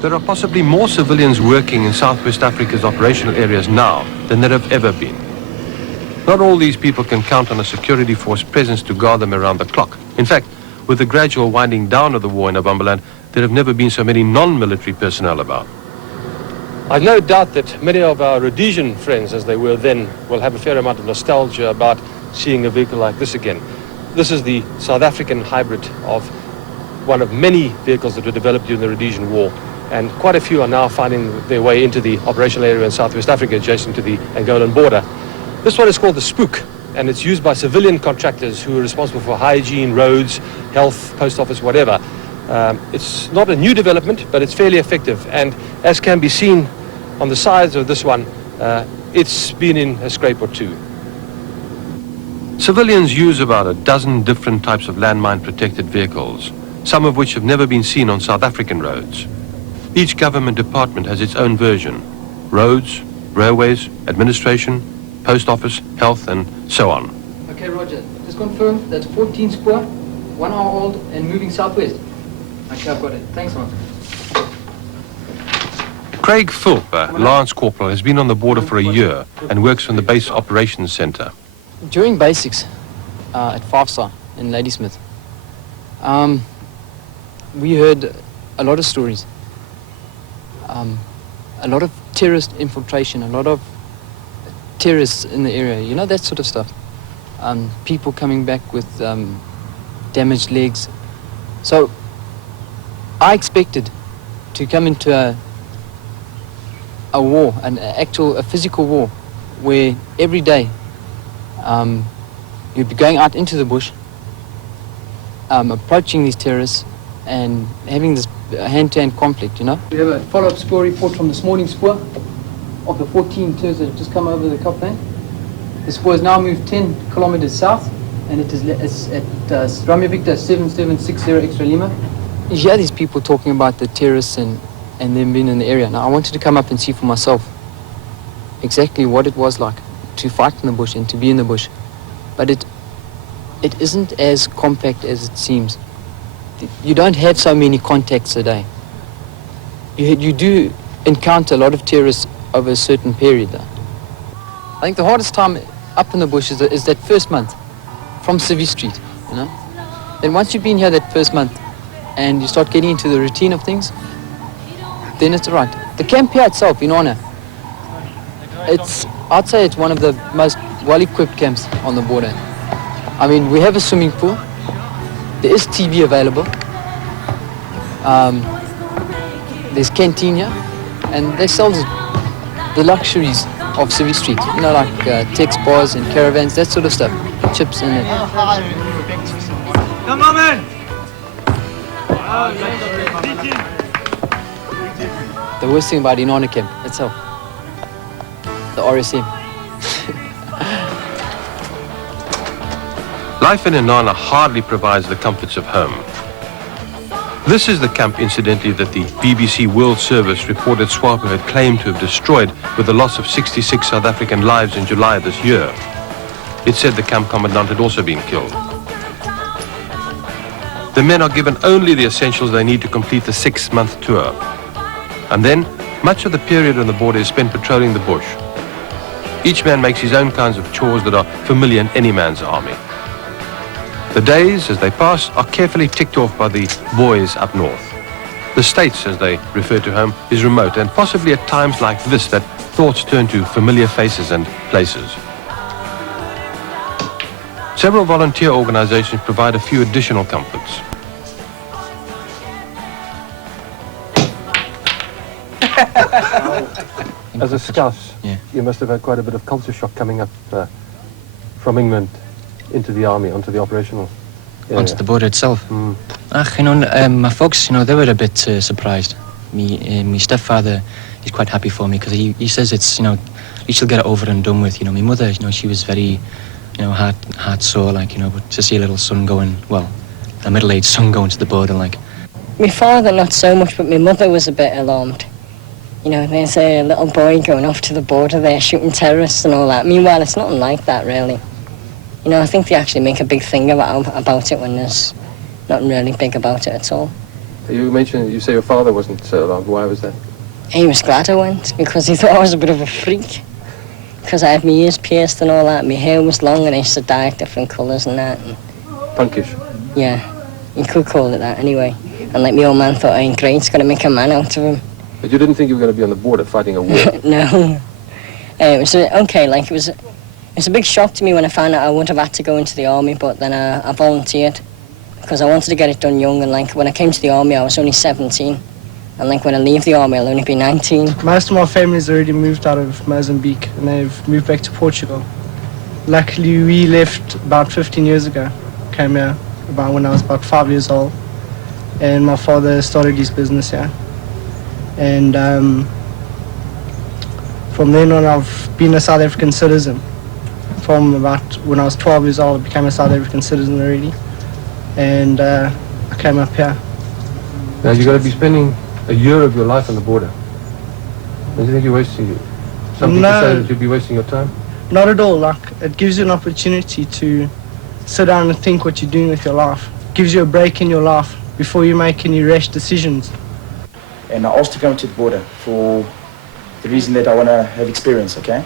There are possibly more civilians working in Southwest Africa's operational areas now than there have ever been. Not all these people can count on a security force presence to guard them around the clock. In fact, with the gradual winding down of the war in Abambaland, there have never been so many non-military personnel about. I've no doubt that many of our Rhodesian friends, as they were then, will have a fair amount of nostalgia about seeing a vehicle like this again. This is the South African hybrid of one of many vehicles that were developed during the Rhodesian War. And quite a few are now finding their way into the operational area in Southwest Africa, adjacent to the Angolan border. This one is called the Spook, and it's used by civilian contractors who are responsible for hygiene, roads, health, post office, whatever. It's not a new development, but it's fairly effective. And as can be seen on the sides of this one, it's been in a scrape or two. Civilians use about a dozen different types of landmine-protected vehicles, some of which have never been seen on South African roads. Each government department has its own version: roads, railways, administration, post office, health, and so on. Okay, Roger. Just confirm that's 14 spoor, 1 hour old, and moving southwest. Okay, I've got it. Thanks, man. Craig Fulp, Lance Corporal, has been on the border for a year and works from the Base Operations Centre. During basics at 5-star in Ladysmith, we heard a lot of stories. A lot of terrorist infiltration, a lot of terrorists in the area, you know, that sort of stuff. People coming back with damaged legs. So I expected to come into a war, a physical war, where every day you'd be going out into the bush, approaching these terrorists and having this hand-to-hand conflict, you know. We have a follow-up spoor report from this morning's spoor of the 14 tours that have just come over the Copland. The spoor has now moved 10 kilometers south, and it's at Romeo Victor 7760 Extra Lima. You hear these people talking about the terrorists and them being in the area. Now, I wanted to come up and see for myself exactly what it was like to fight in the bush and to be in the bush. But it isn't as compact as it seems. You don't have so many contacts a day. You do encounter a lot of terrorists over a certain period, though. I think the hardest time up in the bush is that first month from Civvy Street, you know. Then once you've been here that first month and you start getting into the routine of things, then it's all right. The camp here itself, in Honor, I'd say it's one of the most well-equipped camps on the border. I mean, we have a swimming pool. There is TV available. There's canteen here, and they sell the luxuries of Civvy Street. You know, like tex bars and caravans, that sort of stuff. Chips in it. Come on, man! The worst thing about Inona camp itself, the RSM. Life in Inana hardly provides the comforts of home. This is the camp, incidentally, that the BBC World Service reported SWAPO had claimed to have destroyed with the loss of 66 South African lives in July this year. It said the camp commandant had also been killed. The men are given only the essentials they need to complete the 6-month tour. And then, much of the period on the border is spent patrolling the bush. Each man makes his own kinds of chores that are familiar in any man's army. The days, as they pass, are carefully ticked off by the boys up north. The States, as they refer to home, is remote, and possibly at times like this that thoughts turn to familiar faces and places. Several volunteer organizations provide a few additional comforts. As a scout, you must have had quite a bit of culture shock coming up from England into the army, onto the operational area. Onto the border itself. My folks, they were a bit surprised. My stepfather is quite happy for me because he says it's, you should get it over and done with. My mother, she was very, heart sore, but to see a little son going, a middle-aged son going to the border, My father, not so much, but my mother was a bit alarmed. You know, there's a little boy going off to the border there shooting terrorists and all that. Meanwhile, it's nothing like that, really. You know, I think they actually make a big thing about it when there's nothing really big about it at all. You mentioned, you say your father wasn't allowed. Why was that? He was glad I went because he thought I was a bit of a freak. Because I had my ears pierced and all that. My hair was long and I used to dye it different colours and that. And Punkish. yeah, you could call it that anyway. And like my old man thought, ain't great, it's going to make a man out of him. But you didn't think you were going to be on the border fighting a war? No. It was okay, like it was a big shock to me when I found out I would have had to go into the army, but then I volunteered because I wanted to get it done young, and like when I came to the army I was only 17. And like when I leave the army, I'll only be 19. Most of my family's already moved out of Mozambique and they've moved back to Portugal. Luckily, we left about 15 years ago. Came here about when I was about 5 years old. And my father started his business here. And from then on, I've been a South African citizen. From about when I was 12 years old, I became a South African citizen already. And I came up here. Now you're going to be spending a year of your life on the border. Don't you think you're wasting some people say that you'll be wasting your time? Not at all. Like, it gives you an opportunity to sit down and think what you're doing with your life. It gives you a break in your life before you make any rash decisions. And I asked to come to the border for the reason that I want to have experience, okay?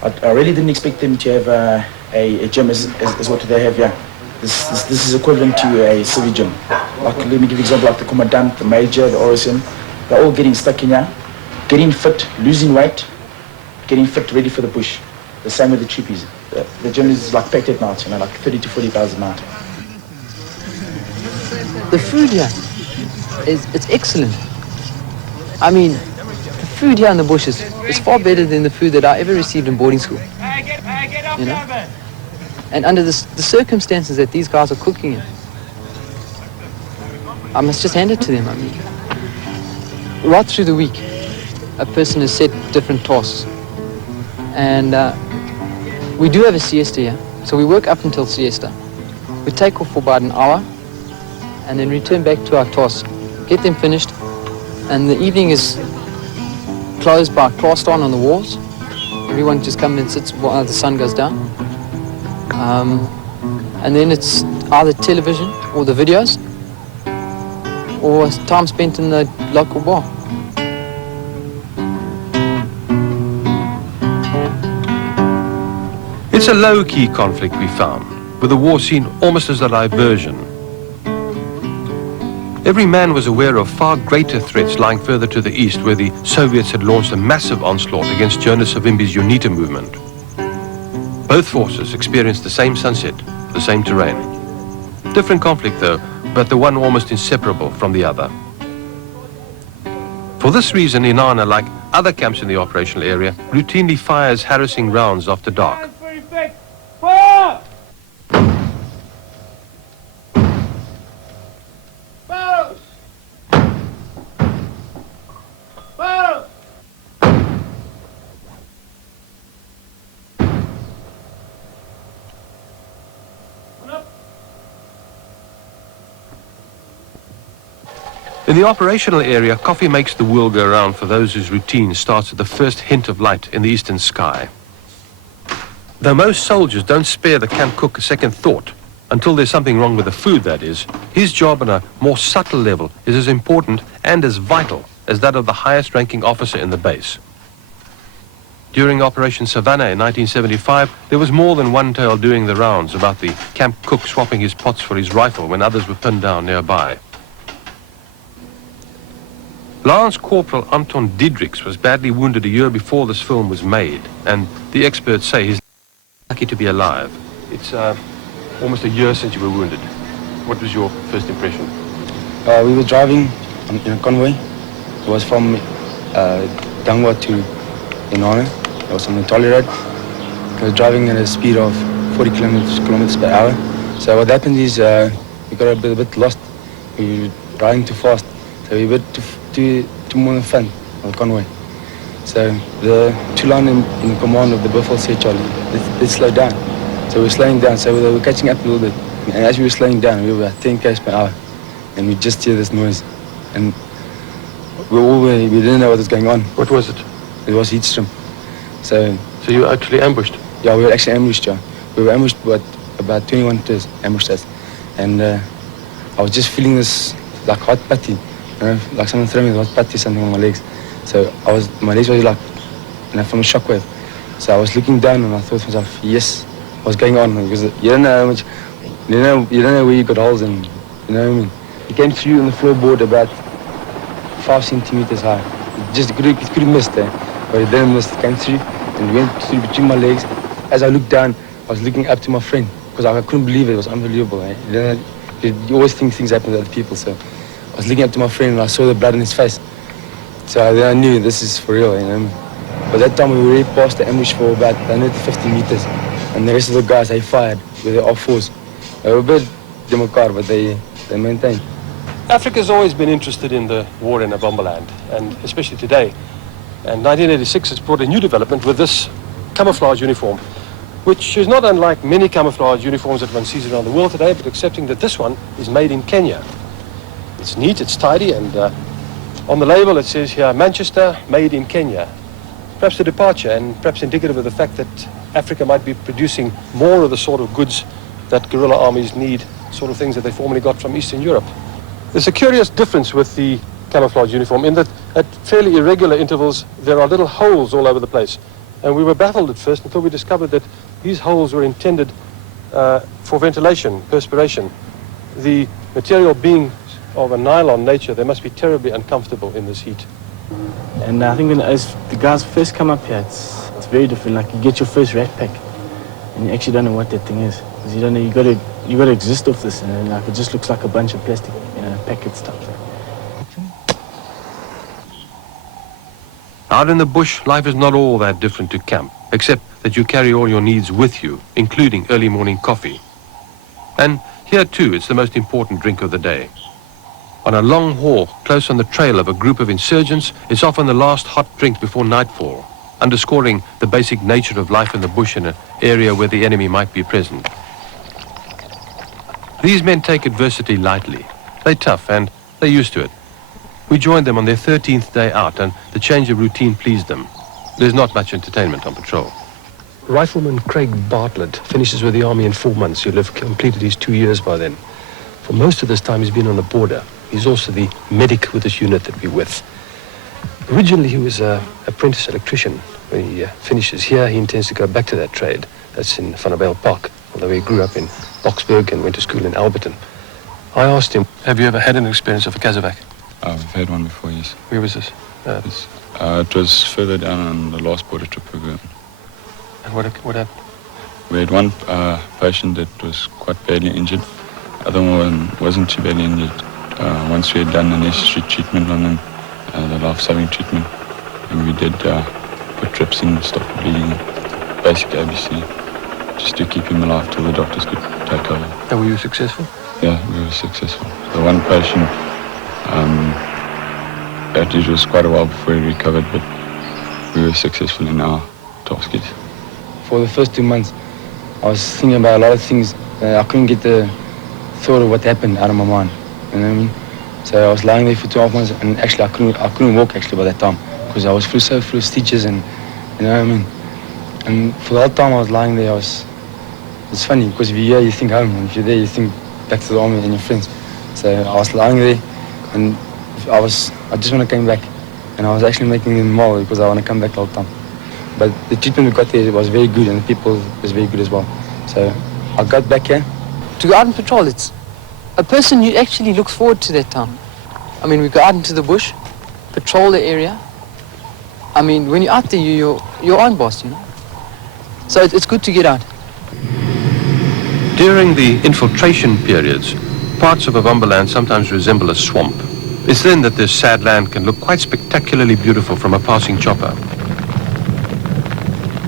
I really didn't expect them to have a gym as what they have here. This is equivalent to a civvy gym. Like, let me give you an example, like the commandant, the major, the RSM. They're all getting stuck in here, getting fit, losing weight, getting fit, ready for the bush. The same with the troopies. The gym is like packed at night, you know, like 30 to 40 pounds a night. The food here it's excellent. I mean, the food here in the bush is far better than the food that I ever received in boarding school. You know? And under the circumstances that these guys are cooking in, I must just hand it to them. I mean, right through the week, a person is set different tasks. And we do have a siesta here, so we work up until siesta. We take off for about an hour, and then return back to our tasks, get them finished, and the evening is closed by cast on the walls. Everyone just comes and sits while the sun goes down. And then it's either television or the videos, or time spent in the local bar. It's a low-key conflict we found, with the war seen almost as a diversion. Every man was aware of far greater threats lying further to the east, where the Soviets had launched a massive onslaught against Jonas Savimbi's UNITA movement. Both forces experienced the same sunset, the same terrain. Different conflict though, but the one almost inseparable from the other. For this reason, Inanna, like other camps in the operational area, routinely fires harassing rounds after dark. In the operational area, coffee makes the world go round for those whose routine starts at the first hint of light in the eastern sky. Though most soldiers don't spare the camp cook a second thought, until there's something wrong with the food, that is, his job on a more subtle level is as important and as vital as that of the highest ranking officer in the base. During Operation Savannah in 1975, there was more than one tale doing the rounds about the camp cook swapping his pots for his rifle when others were pinned down nearby. Lance Corporal Anton Diedrichs was badly wounded a year before this film was made, and the experts say he's lucky to be alive. It's almost a year since you were wounded. What was your first impression? We were driving in a convoy. It was from Dangwa to Inanna. It was on the Tolly Road. We were driving at a speed of 40 kilometers per hour. So what happened is we got a bit lost. We were driving too fast. So we were too more than fun on the convoy. So the two line in command of the Buffalo said, Charlie, let's slow down. So we were slowing down, so we were catching up a little bit. And as we were slowing down, we were at 10 km per hour. And we just hear this noise. And we didn't know what was going on. What was it? It was heat stream. So you were actually ambushed? Yeah, we were actually ambushed, yeah. We were ambushed, but about 21 tears ambushed us. And I was just feeling this like hot putty, like someone throwing hot putty something on my legs. So my legs were like, from a shockwave. So I was looking down and I thought to myself, yes, what's going on? Because you don't know how much, you don't know where you got holes in, you know what I mean? It came through on the floorboard about 5 centimeters high. It could have missed there, but it didn't miss. It came through and went through between my legs. As I looked down, I was looking up to my friend because I couldn't believe it. It was unbelievable. You always think things happen to other people, so I was looking up to my friend and I saw the blood in his face. So then I knew this is for real, you know. But that time we were already past the ambush for about 150 meters, and the rest of the guys, they fired with their R4s. They were a bit democratic, but they maintained. Africa's always been interested in the war in Abomberland, and especially today. And 1986 has brought a new development with this camouflage uniform, which is not unlike many camouflage uniforms that one sees around the world today, but excepting that this one is made in Kenya. It's neat, it's tidy, and on the label it says here, Manchester, made in Kenya. Perhaps a departure, and perhaps indicative of the fact that Africa might be producing more of the sort of goods that guerrilla armies need, sort of things that they formerly got from Eastern Europe. There's a curious difference with the camouflage uniform in that at fairly irregular intervals there are little holes all over the place. And we were baffled at first until we discovered that these holes were intended for ventilation, perspiration. The material being of a nylon nature, they must be terribly uncomfortable in this heat. And I think as the guys first come up here, it's very different. Like you get your first rat pack, and you actually don't know what that thing is. Because you don't know, you got to exist off this, and like it just looks like a bunch of plastic, packet stuff. Out in the bush, life is not all that different to camp, except that you carry all your needs with you, including early morning coffee. And here too, it's the most important drink of the day. On a long haul, close on the trail of a group of insurgents, it's often the last hot drink before nightfall, underscoring the basic nature of life in the bush in an area where the enemy might be present. These men take adversity lightly. They're tough and they're used to it. We joined them on their 13th day out, and the change of routine pleased them. There's not much entertainment on patrol. Rifleman Craig Bartlett finishes with the army in 4 months. He'll have completed his 2 years by then. For most of this time, he's been on the border. He's also the medic with this unit that we're with. Originally, he was an apprentice electrician. When he finishes here, he intends to go back to that trade. That's in Van der Bijl Park, although he grew up in Boksburg and went to school in Alberton. I asked him, have you ever had an experience of a casevac? I've had one before, yes. Where was this? It was further down on the last border trip we were on. And what happened? We had one patient that was quite badly injured. The other one wasn't too badly injured. Once we had done the necessary treatment on them, the life-saving treatment, and we did put drips in to stop the bleeding, basic ABC, just to keep him alive till the doctors could take over. And were you successful? Yeah, we were successful. The one patient, it was quite a while before he recovered, but we were successful in our taskings. For the first 2 months, I was thinking about a lot of things. I couldn't get the thought of what happened out of my mind. You know what I mean? So I was lying there for 12 months, and actually I couldn't walk actually by that time because I was so full of stitches, and you know what I mean. And for the whole time I was lying there, it's funny because if you're here, you think home, and if you're there, you think back to the army and your friends. So I was lying there, and I just want to come back, and I was actually making them more because I want to come back the whole time. But the treatment we got there was very good, and the people was very good as well. So I got back here. To go out and patrol, it's a person who actually looks forward to that time. I mean, we go out into the bush, patrol the area. I mean, when you're out there, you're your own boss, you know. So it's good to get out. During the infiltration periods, parts of Abomberland sometimes resemble a swamp. It's then that this sad land can look quite spectacularly beautiful from a passing chopper.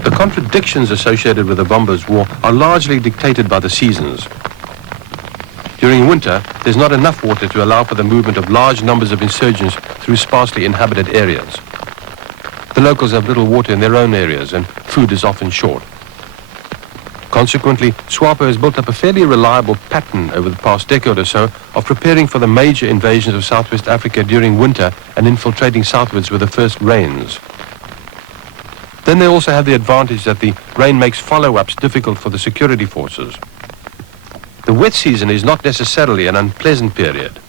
The contradictions associated with the Bombers' War are largely dictated by the seasons. During winter, there's not enough water to allow for the movement of large numbers of insurgents through sparsely inhabited areas. The locals have little water in their own areas, and food is often short. Consequently, SWAPO has built up a fairly reliable pattern over the past decade or so of preparing for the major invasions of Southwest Africa during winter and infiltrating southwards with the first rains. Then they also have the advantage that the rain makes follow-ups difficult for the security forces. The wet season is not necessarily an unpleasant period.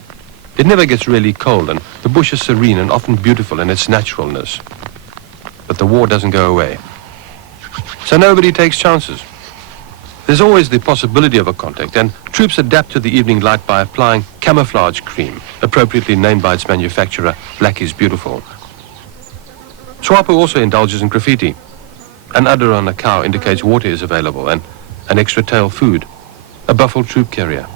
It never gets really cold, and the bush is serene and often beautiful in its naturalness. But the war doesn't go away. So nobody takes chances. There's always the possibility of a contact, and troops adapt to the evening light by applying camouflage cream, appropriately named by its manufacturer, Black is Beautiful. SWAPO also indulges in graffiti. An udder on a cow indicates water is available, and an extra tail food, a buffalo troop carrier.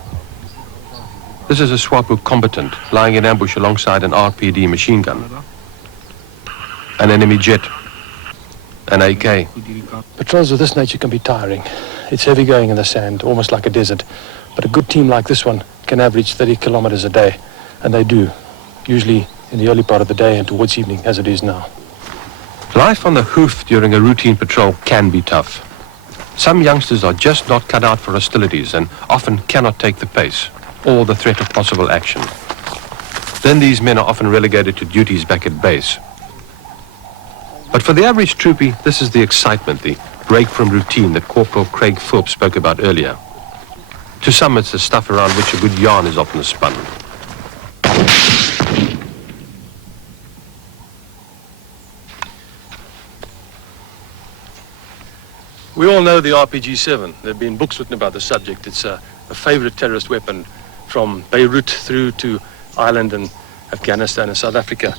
This is a SWAPO combatant lying in ambush alongside an RPD machine gun, an enemy jet, an AK. Patrols of this nature can be tiring. It's heavy going in the sand, almost like a desert. But a good team like this one can average 30 kilometers a day. And they do, usually in the early part of the day and towards evening, as it is now. Life on the hoof during a routine patrol can be tough. Some youngsters are just not cut out for hostilities and often cannot take the pace or the threat of possible action. Then these men are often relegated to duties back at base. But for the average troopie, this is the excitement, the break from routine that Corporal Craig Phillips spoke about earlier. To some, it's the stuff around which a good yarn is often spun. We all know the RPG-7. There have been books written about the subject. It's a favorite terrorist weapon from Beirut through to Ireland and Afghanistan and South Africa.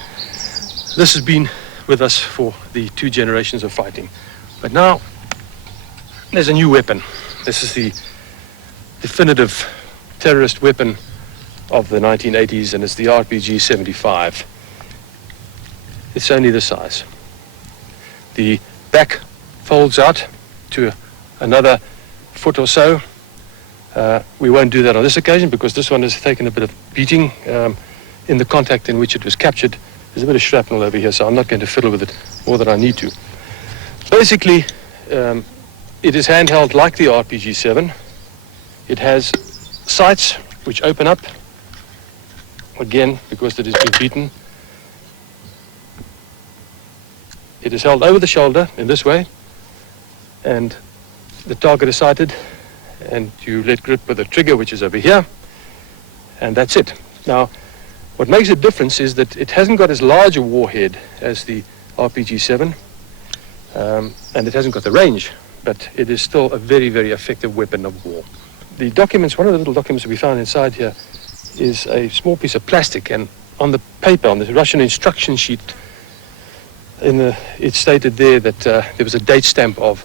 This has been with us for the 2 generations of fighting. But now, there's a new weapon. This is the definitive terrorist weapon of the 1980s, and it's the RPG-75. It's only this size. The back folds out to another foot or so. We won't do that on this occasion because this one has taken a bit of beating in the contact in which it was captured. There's a bit of shrapnel over here, so I'm not going to fiddle with it more than I need to. Basically, it is handheld like the RPG-7. It has sights which open up, again, because it has been beaten. It is held over the shoulder in this way, and the target is sighted, and you let grip with the trigger, which is over here, and that's it. Now, what makes a difference is that it hasn't got as large a warhead as the RPG-7, and it hasn't got the range, but it is still a very, very effective weapon of war. The documents, one of the little documents that we found inside here is a small piece of plastic, and on the paper, on the Russian instruction sheet, it stated there that there was a date stamp of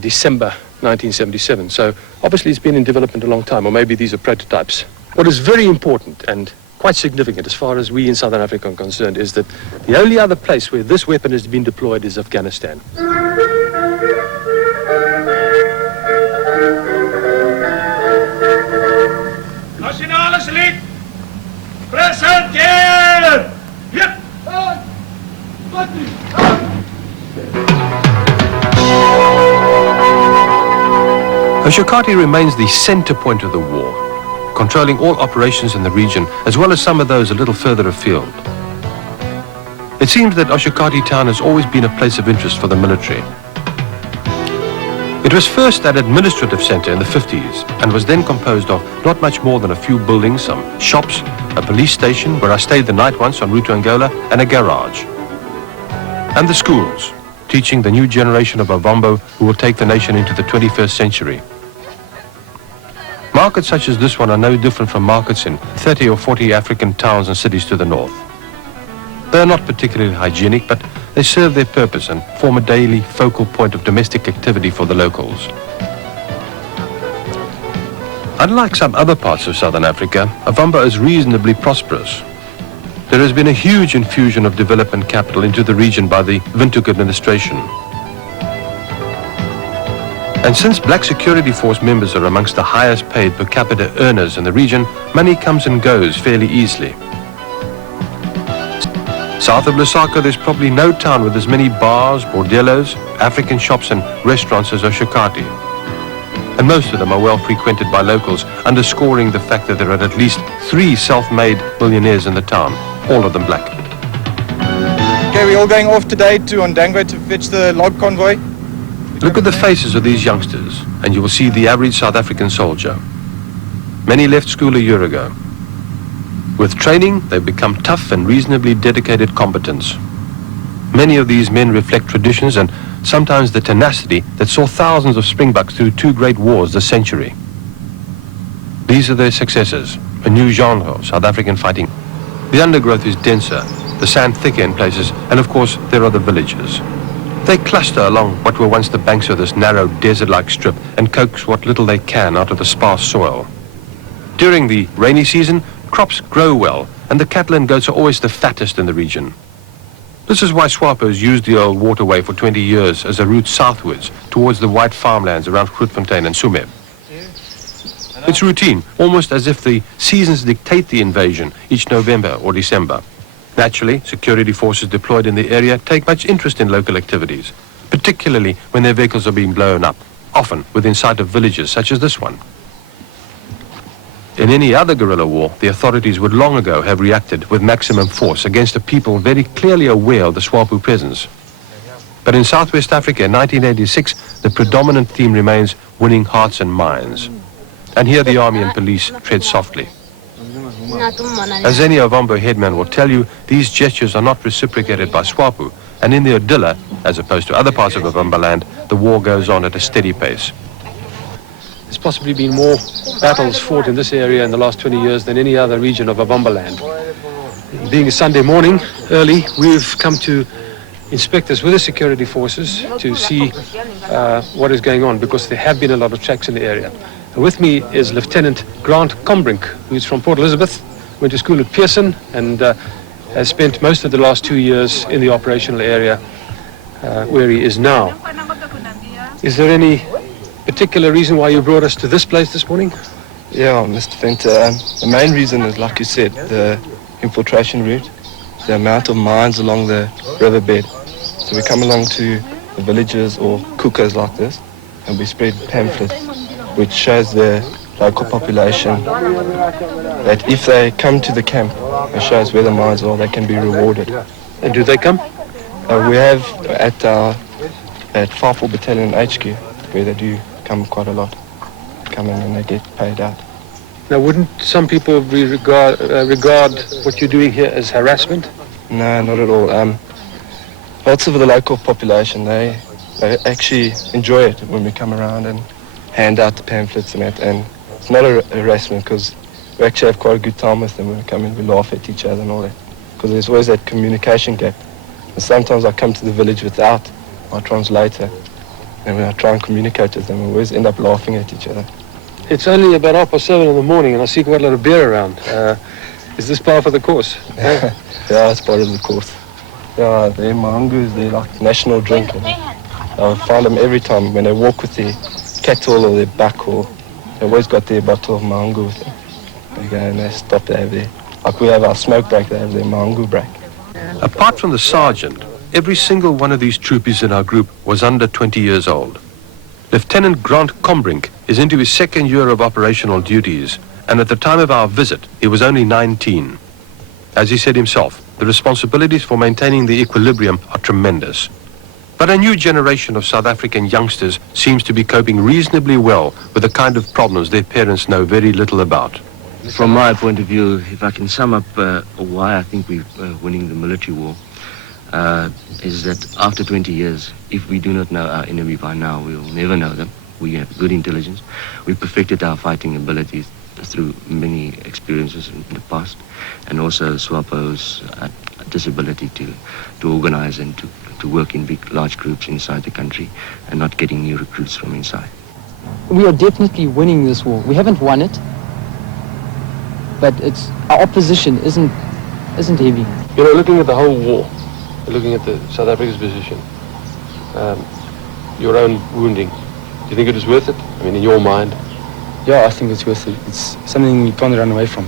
December 1977. So obviously it's been in development a long time, or maybe these are prototypes. What is very important and quite significant as far as we in Southern Africa are concerned is that the only other place where this weapon has been deployed is Afghanistan. Nationale Lied, presenteer! Yep! Oshokati remains the center point of the war, controlling all operations in the region, as well as some of those a little further afield. It seems that Oshokati town has always been a place of interest for the military. It was first an administrative center in the 50s and was then composed of not much more than a few buildings, some shops, a police station where I stayed the night once en route to Angola, and a garage. And the schools, teaching the new generation of Ovambo who will take the nation into the 21st century. Markets such as this one are no different from markets in 30 or 40 African towns and cities to the north. They are not particularly hygienic, but they serve their purpose and form a daily focal point of domestic activity for the locals. Unlike some other parts of southern Africa, Ovambo is reasonably prosperous. There has been a huge infusion of development capital into the region by the Windhoek administration. And since black security force members are amongst the highest paid per capita earners in the region, money comes and goes fairly easily. South of Lusaka, there's probably no town with as many bars, bordellos, African shops and restaurants as Oshokati. and most of them are well frequented by locals, underscoring the fact that there are at least 3 self-made millionaires in the town, all of them black. Okay, we're all going off today to Ondangwa to fetch the log convoy. Look at the faces of these youngsters, and you will see the average South African soldier. Many left school a year ago. With training, they've become tough and reasonably dedicated combatants. Many of these men reflect traditions and sometimes the tenacity that saw thousands of Springboks through 2 great wars this century. These are their successors, a new genre of South African fighting. The undergrowth is denser, the sand thicker in places, and of course there are the villages. They cluster along what were once the banks of this narrow desert-like strip and coax what little they can out of the sparse soil. During the rainy season, crops grow well, and the cattle and goats are always the fattest in the region. This is why Swapos used the old waterway for 20 years as a route southwards towards the white farmlands around Grootfontein and Sume. It's routine, almost as if the seasons dictate the invasion each November or December. Naturally, security forces deployed in the area take much interest in local activities, particularly when their vehicles are being blown up, often within sight of villages such as this one. In any other guerrilla war, the authorities would long ago have reacted with maximum force against a people very clearly aware of the Swapo presence. But in Southwest Africa in 1986, the predominant theme remains winning hearts and minds. And here the army and police tread softly. As any Ovambo headman will tell you, these gestures are not reciprocated by Swapo, and in the Odilla, as opposed to other parts of Ovambo land, the war goes on at a steady pace. There's possibly been more battles fought in this area in the last 20 years than any other region of Ovambo land. Being a Sunday morning, early, we've come to inspect this with the security forces to see what is going on, because there have been a lot of tracks in the area. And with me is Lieutenant Grant Combrink, who's from Port Elizabeth, went to school at Pearson, and has spent most of the last 2 years in the operational area where he is now. Is there any particular reason why you brought us to this place this morning? Yeah, Mr. Venter, the main reason is, like you said, the infiltration route, the amount of mines along the riverbed. So we come along to the villages or kukas like this, and we spread pamphlets which shows the local population that if they come to the camp and shows where the mines are, they can be rewarded. And do they come? We have at 5-4 Battalion HQ, where they do come quite a lot, come in and they get paid out. Now, wouldn't some people regard what you're doing here as harassment? No, not at all. Lots of the local population, they actually enjoy it when we come around and hand out the pamphlets and that, and it's not a harassment because we actually have quite a good time with them when we come in. We laugh at each other and all that, because there's always that communication gap. And sometimes I come to the village without my translator, and when I try and communicate with them, we always end up laughing at each other. It's only about 7:30 in the morning, and I see quite a lot of beer around. Is this part of the course? Yeah, it's part of the course. Yeah, they're mangoes, they're like national drink. I find them every time when they walk with their cattle or their buck, or they've always got their bottle of mango with them. They go and they stop, they have their, like we have our smoke break, they have their mango break. Apart from the sergeant, every single one of these troopies in our group was under 20 years old. Lieutenant Grant Combrink is into his 2nd year of operational duties, and at the time of our visit, he was only 19. As he said himself, the responsibilities for maintaining the equilibrium are tremendous. But a new generation of South African youngsters seems to be coping reasonably well with the kind of problems their parents know very little about. From my point of view, if I can sum up why I think we're winning the military war, is that after 20 years, if we do not know our enemy by now, we will never know them. We have good intelligence. We perfected our fighting abilities through many experiences in the past, and also Swapo's disability to organize and to work in big, large groups inside the country and not getting new recruits from inside. We are definitely winning this war. We haven't won it, but our opposition isn't heavy. You know, looking at the whole war, looking at the South Africa's position, your own wounding, do you think it was worth it? I mean, in your mind? Yeah, I think it's worth it. It's something you can't run away from.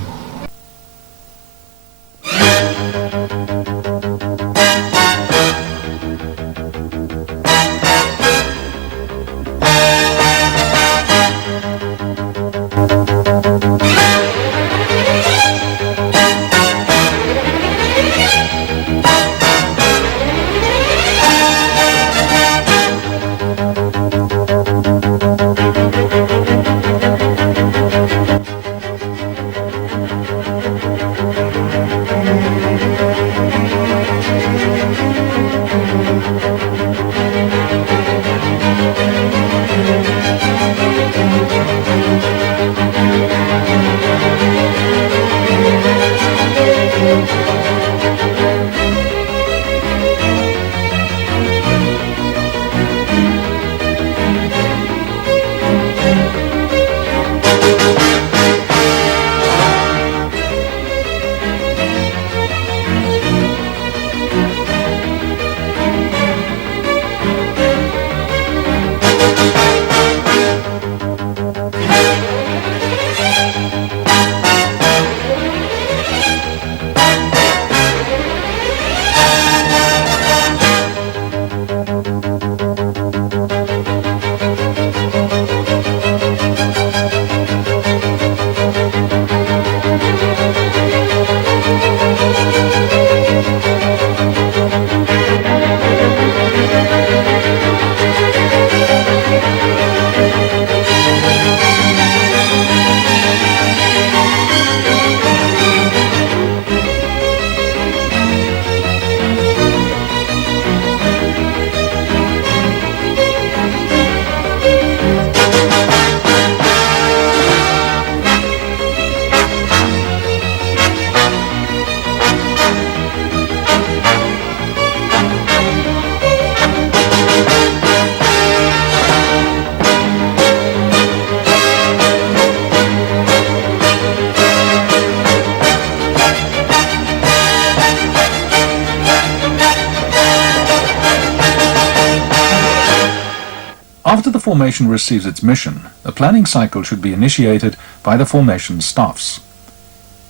After the formation receives its mission, a planning cycle should be initiated by the formation staffs.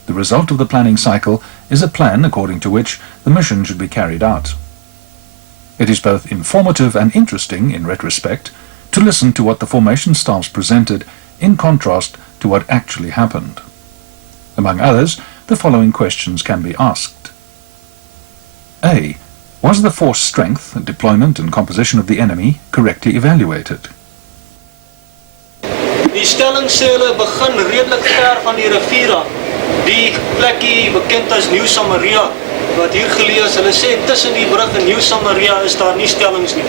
The result of the planning cycle is a plan according to which the mission should be carried out. It is both informative and interesting, in retrospect, to listen to what the formation staffs presented in contrast to what actually happened. Among others, the following questions can be asked. A. Was the force strength, deployment and composition of the enemy correctly evaluated? Die stellingseele begin redelik ver van die rivier af. Die plekkie bekend as Nieuw Samaria, wat hier gelees, hulle sê tussen die brug en Nieuw Samaria is daar nie stellings nie.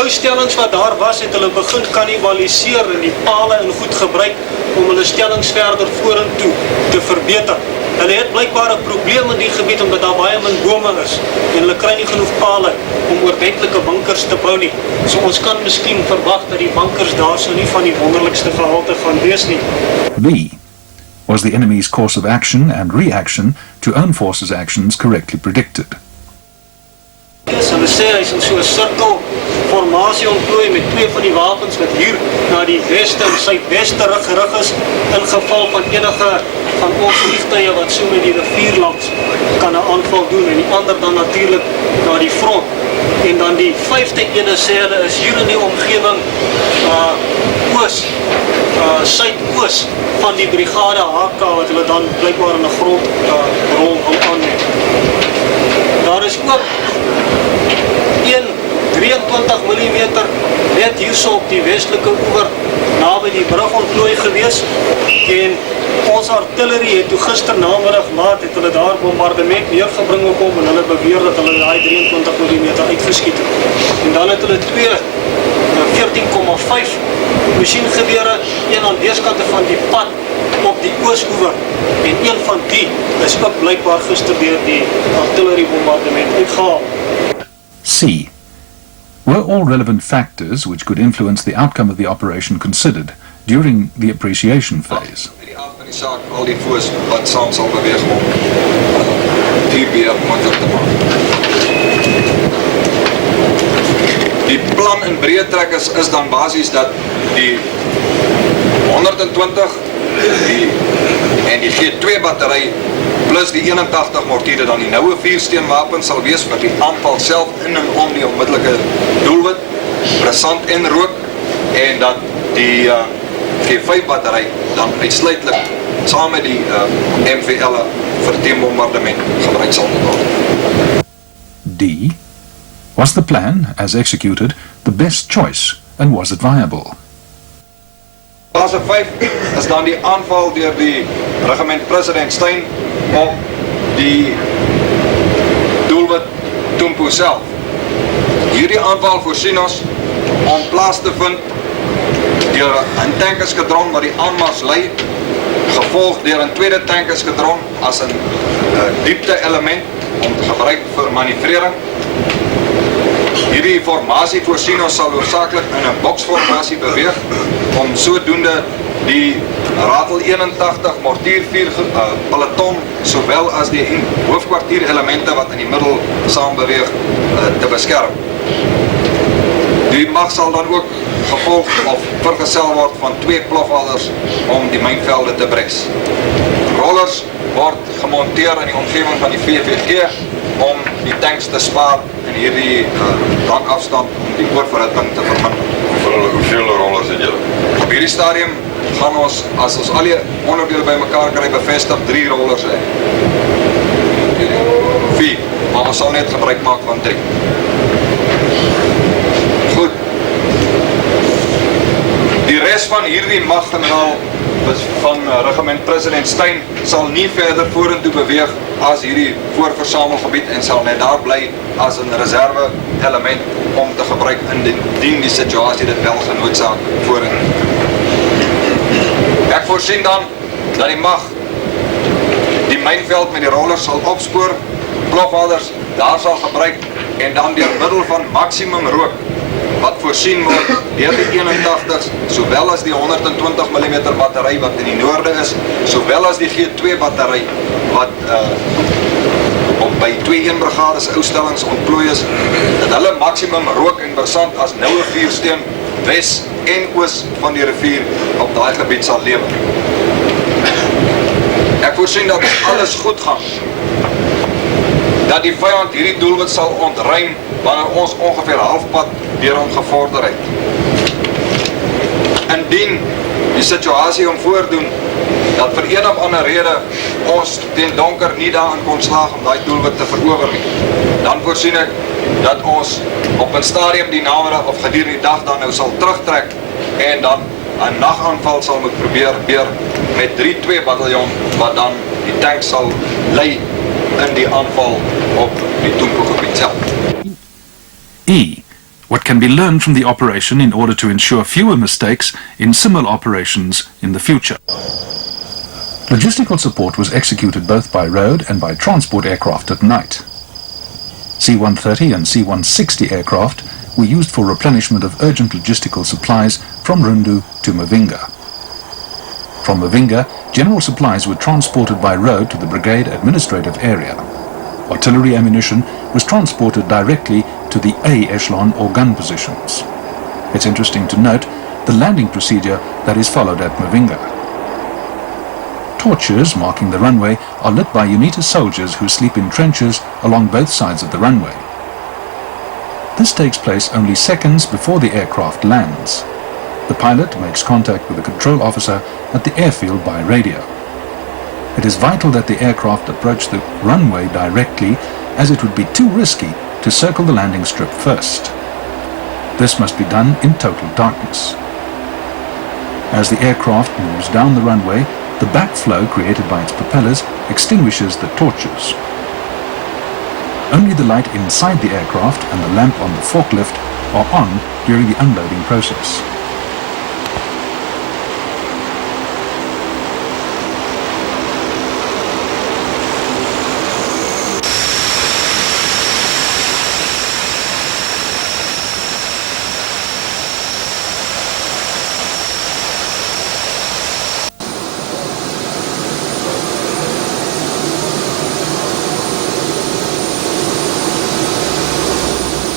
Ou stellings wat daar was, het hulle begin kannibaliseer en die pale en goed gebruik om hulle stellings verder vorentoe te verbeter. Hulle het blykbaar 'n probleem in die gebied omdat daar baie min bome is en hulle kry nie genoeg pale om oordentlike bunkers te bou nie. So ons kan miskien verwag dat die bunkers daar sou nie van die wonderlikste gehalte gaan wees nie. B. Was the enemy's course of action and reaction to own forces' actions correctly predicted? Hulle sê hy is in so 'n sirkelformasie ontplooi met twee van die wapens wat hier na die weste en suidweste gerig is in geval van enige van ons vliegtuie wat so met die rivier langs kan 'n aanval doen en die ander dan natuurlik na die front. En dan die vyfde ene sê hulle is hier in die omgewing oos, suidoos van die brigade HK wat hulle dan blykbaar in 'n grondrol wil aanneem. Daar is ook 23 mm net hierso op die westelike oewer naby die brug ontplooi gewees en ons artillerie het toe gisternamiddag laat het hulle daar bombardement neergebring op hom en hulle beweer dat hulle daai 23 mm uitgeskiet het. En dan het hulle twee 14,5 masjiengewere, een aan weerskante van die pad op die oosoewer en een van die is ook blykbaar gister deur die artilleriebombardement uitgehaal. C. Were all relevant factors which could influence the outcome of the operation considered during the appreciation phase? Die aard van die saak, al die foes wat saam sal beweeg om die beheer moontlik te maak. Die plan in breë trek is dan basies dat die 120 en die G2 battery plus die 81 mortiere dan die noue vuursteenwapen sal wees vir die aanval self in en om die onmiddellike doelwit, brisant en rook en dat die G5 battery dan uitsluitlik saam met die MVL'e vir teenbombardement gebruik sal word. D. Was the plan, as executed, the best choice and was it viable? Fase 5 is dan die aanval deur die regiment president Steyn op die doelwit Tumpo self. Hierdie aanval voorsien ons om plaas te vind deur 'n tankeskadron wat die aanmars lei, gevolg deur 'n tweede tankeskadron as 'n diepte element om te gebruik vir manoeuvrering. Hierdie formasie voorsien ons sal hoofsaaklik in 'n boksformasie beweeg om sodoende die Ratel 81 mortiervuur peloton sowel as die hoofkwartierelemente wat in die middel saam beweeg te beskerm. Die mag sal dan ook gevolg of vergesel word van 2 plofhouders om die mynvelde te bres. Rollers word gemonteer in die omgewing van die VVG om die tanks te spaar en hierdie tankafstand om die oorverhitting te verminder. Hoeveel rollers het julle? Op hierdie stadium gaan ons, as ons al die onderdele bymekaar kry, bevestig 3 rollers hê. 4, maar ons sal net gebruik maak van 3. Goed. Die res van hierdie maggeneraal van regiment president Steyn sal nie verder vorentoe beweeg as hierdie voorversamelgebied en sal net daar bly as 'n reserve element om te gebruik indien die situasie dit wel genoodsaak vorentoe. Ek voorsien dan dat die mag die mynveld met die rollers sal opspoor, plofhouders daar sal gebruik en dan deur middel van maksimum rook wat voorsien word deur die 81s, sowel as die 120 mm battery wat in die noorde is, sowel as die G2 battery wat by 2-1 brigades oustellings ontplooi is, dat hulle maksimum rook en brisant as noue vuursteen wes en oos van die rivier op daai gebied sal lewer. Ek voorsien dat alles goed gaan, dat die vyand hierdie doelwit sal ontruim wanneer ons ongeveer halfpad deur hom gevorder het. Indien die situasie hom voordoen dat vir een of ander rede ons teen donker nie daarin kon slaag om daai doelwit te verower nie, dan voorsien ek dat ons op 'n stadium die namiddag of gedurende die dag dan nou sal terugtrek en dan 'n nagaanval sal moet probeer met 3-2 bataljon wat dan die tank sal lei in die aanval op die Tumpo-gebied self. E. What can be learned from the operation in order to ensure fewer mistakes in similar operations in the future. Logistical support was executed both by road and by transport aircraft at night. C-130 and C-160 aircraft were used for replenishment of urgent logistical supplies from Rundu to Mavinga. From Mavinga, general supplies were transported by road to the brigade administrative area. Artillery ammunition was transported directly to the A echelon or gun positions. It's interesting to note the landing procedure that is followed at Mavinga. Torches marking the runway are lit by UNITA soldiers who sleep in trenches along both sides of the runway. This takes place only seconds before the aircraft lands. The pilot makes contact with the control officer at the airfield by radio. It is vital that the aircraft approach the runway directly, as it would be too risky to circle the landing strip first. This must be done in total darkness. As the aircraft moves down the runway, the backflow created by its propellers extinguishes the torches. Only the light inside the aircraft and the lamp on the forklift are on during the unloading process.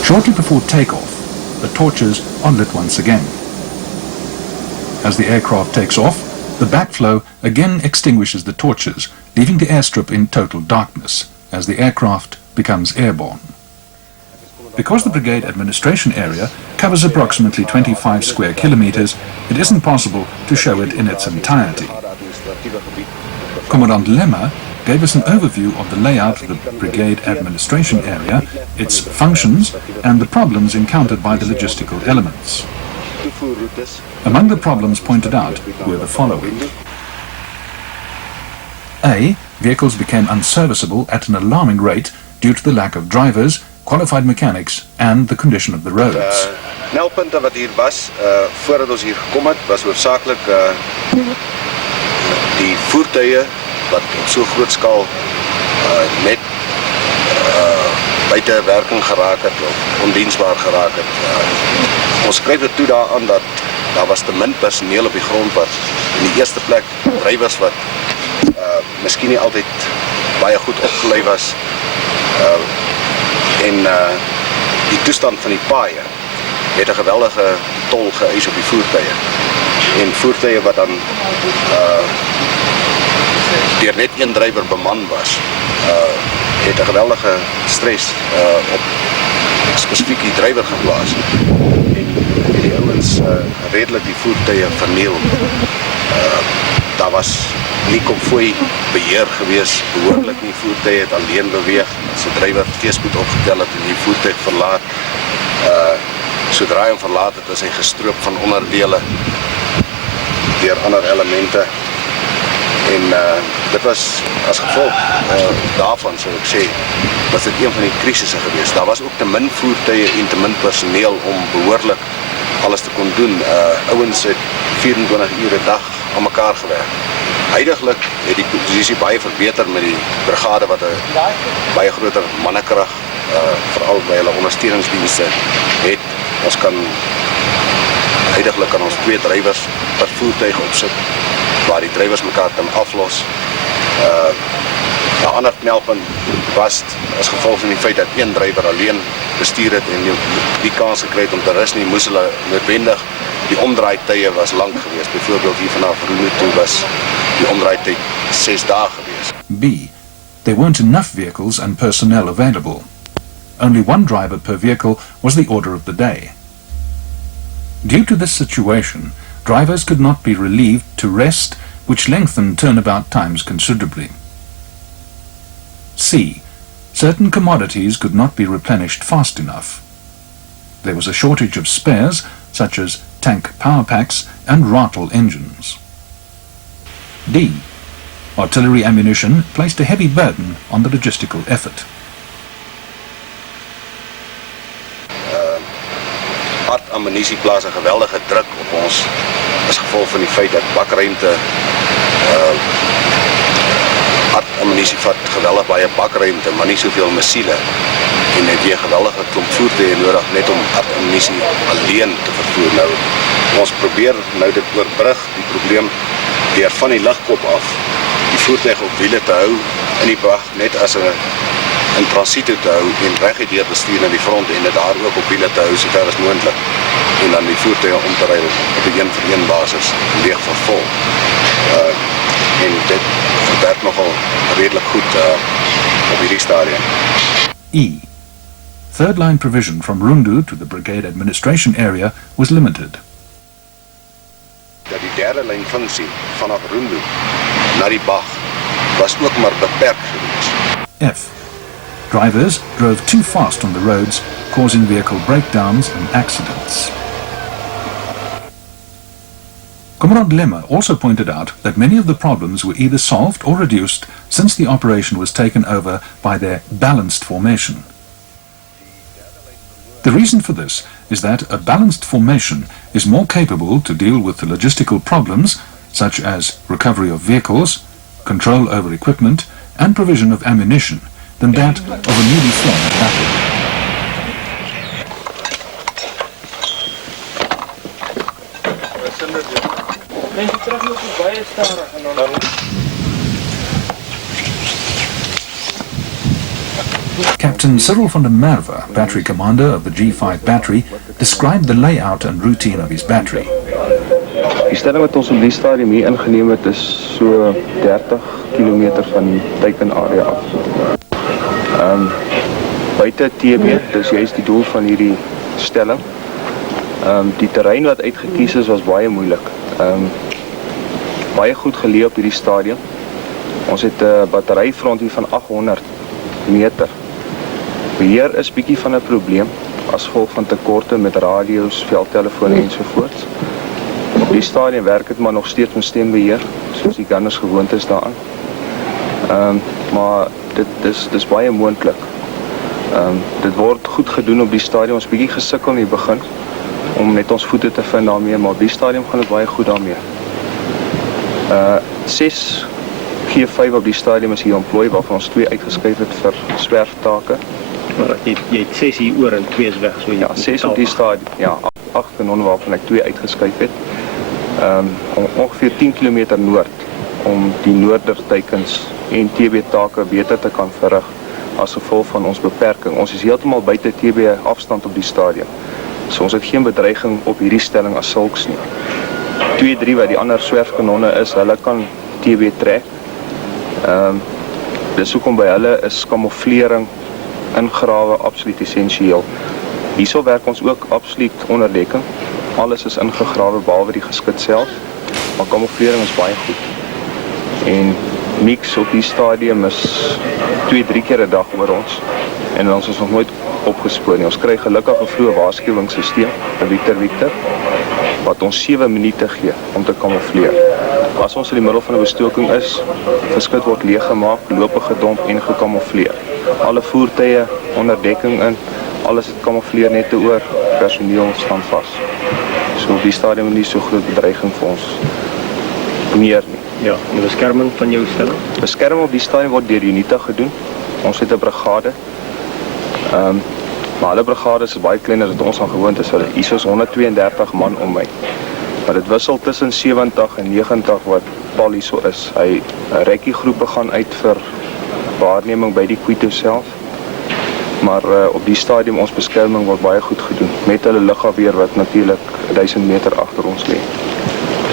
Shortly before takeoff, the torches are lit once again. As the aircraft takes off, the backflow again extinguishes the torches, leaving the airstrip in total darkness as the aircraft becomes airborne. Because the brigade administration area covers approximately 25 square kilometers, it isn't possible to show it in its entirety. Commandant Lemmer gave us an overview of the layout of the brigade administration area, its functions, and the problems encountered by the logistical elements. Among the problems pointed out were the following. A. Vehicles became unserviceable at an alarming rate due to the lack of drivers, qualified mechanics, and the condition of the roads. Knelpunte wat hier was, voordat ons hier gekom het, was hoofsaaklik die voertuie wat op so groot skaal net buite werking geraak het of ondiensbaar geraak het. Ons skryf dit toe daaraan dat daar was te min personeel op die grond wat in die eerste plek drywers wat miskien nie altyd baie goed opgelei was en die toestand van die paaie het 'n geweldige tol geëis op die voertuie en voertuie wat dan deur net een drywer beman was, het 'n geweldige stres op spesifiek die drywer geplaas en die ouens redelik die voertuie verniel. Daar was nie konvooi beheer gewees, behoorlik nie, voertuie het alleen beweeg, as die drywer teespoed opgetel het en die voertuig verlaat. Sodra hy hom verlaat het, is hy gestroop van onderdele deur ander elemente. En dit was as gevolg daarvan, sou ek sê, was dit een van die krisisse geweest. Daar was ook te min voertuie en te min personeel om behoorlik alles te kon doen. Ouens het 24 ure 'n dag aan mekaar gewerk. Huidiglik het die posisie baie verbeter met die brigade wat 'n baie groter mannekrag, veral by hulle ondersteuningsdienste het. Ons kan huidiglik kan ons 2 drywers per voertuig opsit, waar die drywers mekaar kan aflos. 'n ander knelpunt was as gevolg van die feit dat een drywer alleen bestuur het en die kans gekry het om te rus nie, moes hulle noodwendig die omdraaitye was lank geweest. Byvoorbeeld hier vanaf Roene toe was die omdraaityd 6 dae geweest. B. There weren't enough vehicles and personnel available. Only one driver per vehicle was the order of the day. Due to this situation, drivers could not be relieved to rest, which lengthened turnabout times considerably. C. Certain commodities could not be replenished fast enough. There was a shortage of spares, such as tank power packs and rattle engines. D. Artillery ammunition placed a heavy burden on the logistical effort. Ammunisie plaas 'n geweldige druk op ons as gevolg van die feit dat bakruimte ammunisie vat geweldig baie bakruimte, maar nie soveel missiele en het jy geweldige klomp voertuie nodig net om ammunisie alleen te vervoer. Nou ons probeer nou dit oorbrug die probleem deur van die lugkop af die voertuig op wiele te hou in die brug net as 'n in transito te hou en reguit bestuur na die front en dit daar ook op wiele te hou so ver as moontlik en dan die voertuie om te ry op 'n een-vir-een basis leeg vervul. En dit werk nogal redelik goed op hierdie stadium. E. Third line provision from Rundu to the brigade administration area was limited. Dat die derde lyn funksie vanaf Rundu na die Bag was ook maar beperk geweest. F. Drivers drove too fast on the roads, causing vehicle breakdowns and accidents. Comrade Lemmer also pointed out that many of the problems were either solved or reduced since the operation was taken over by their balanced formation. The reason for this is that a balanced formation is more capable to deal with the logistical problems, such as recovery of vehicles, control over equipment, and provision of ammunition, than that of a newly formed battery. Captain Cyril van der Merwe, battery commander of the G5 battery, described the layout and routine of his battery. Die stelling wat ons op die stadium hier ingeneem het is so 30 km van die teikenarea af. Buite TB, dus juist die doel van hierdie stelling. Die terrein wat uitgekies is was baie moeilik. Baie goed geleë op hierdie stadium. Ons het 'n batteryfront hier van 800 meter. Beheer is bietjie van 'n probleem as gevolg van tekorte met radio's, veldtelefone ensovoorts. Op die stadium werk dit maar nog steeds met stembeheer, soos die gunners gewoond is daaraan. Maar dit is baie moontlik. Dit word goed gedoen op die stadium. Ons bietjie gesukkel in die begin om net ons voete te vind daarmee, maar op die stadium gaan dit baie goed daarmee. 6 G5 op die stadium is hier ontplooi, waarvan ons 2 uitgeskryf het vir swerftake. Maar jy het 6 hier oor en 2 is weg, so ja, 6 op die stadium. Ja, 8 kanon waarvan ek 2 uitgeskryf het. Ongeveer 10 km noord om die noorderteikens en TB take beter te kan verrig as gevolg van ons beperking. Ons is heeltemal buite TB afstand op die stadium. So ons het geen bedreiging op hierdie stelling as sulks nie. 2-3 wat die ander swerfkanonne is, hulle kan TB trek. Dis hoekom by hulle is kamouflering ingrawe absoluut essensieel. Hierso werk ons ook absoluut onderdekking. Alles is ingegrawe behalwe die geskit self, maar kamouflering is baie goed. En mix op die stadium is 2-3 keer 'n dag oor ons en ons is nog nooit opgespoor nie. Ons kry gelukkig 'n vroeë waarskuwingsstelsel, 'n Victor, wat ons 7 minute gee om te kamoufleer. As ons in die middel van 'n bestoking is, geskit word leeggemaak, lope gedomp en gekamoufleer. Alle voertuie onder dekking in, alles het kamoufleer net te oor, personeel staan vas. So op die stadium nie so groot bedreiging vir ons meer nie. Ja, en die beskerming van jou stelling? Beskerming op die stadium word deur UNITA gedoen. Ons het 'n brigade. Maar alle brigades is baie kleiner as wat ons aan gewoond is. Hulle is 132 man om my. Maar dit wissel tussen 70 en 90 wat Paul hierso is. Hy rekkie groepe gaan uit vir waarneming by die Quito self. Maar op die stadium ons beskerming word baie goed gedoen met hulle lugafweer wat natuurlik 1000 meter agter ons lê.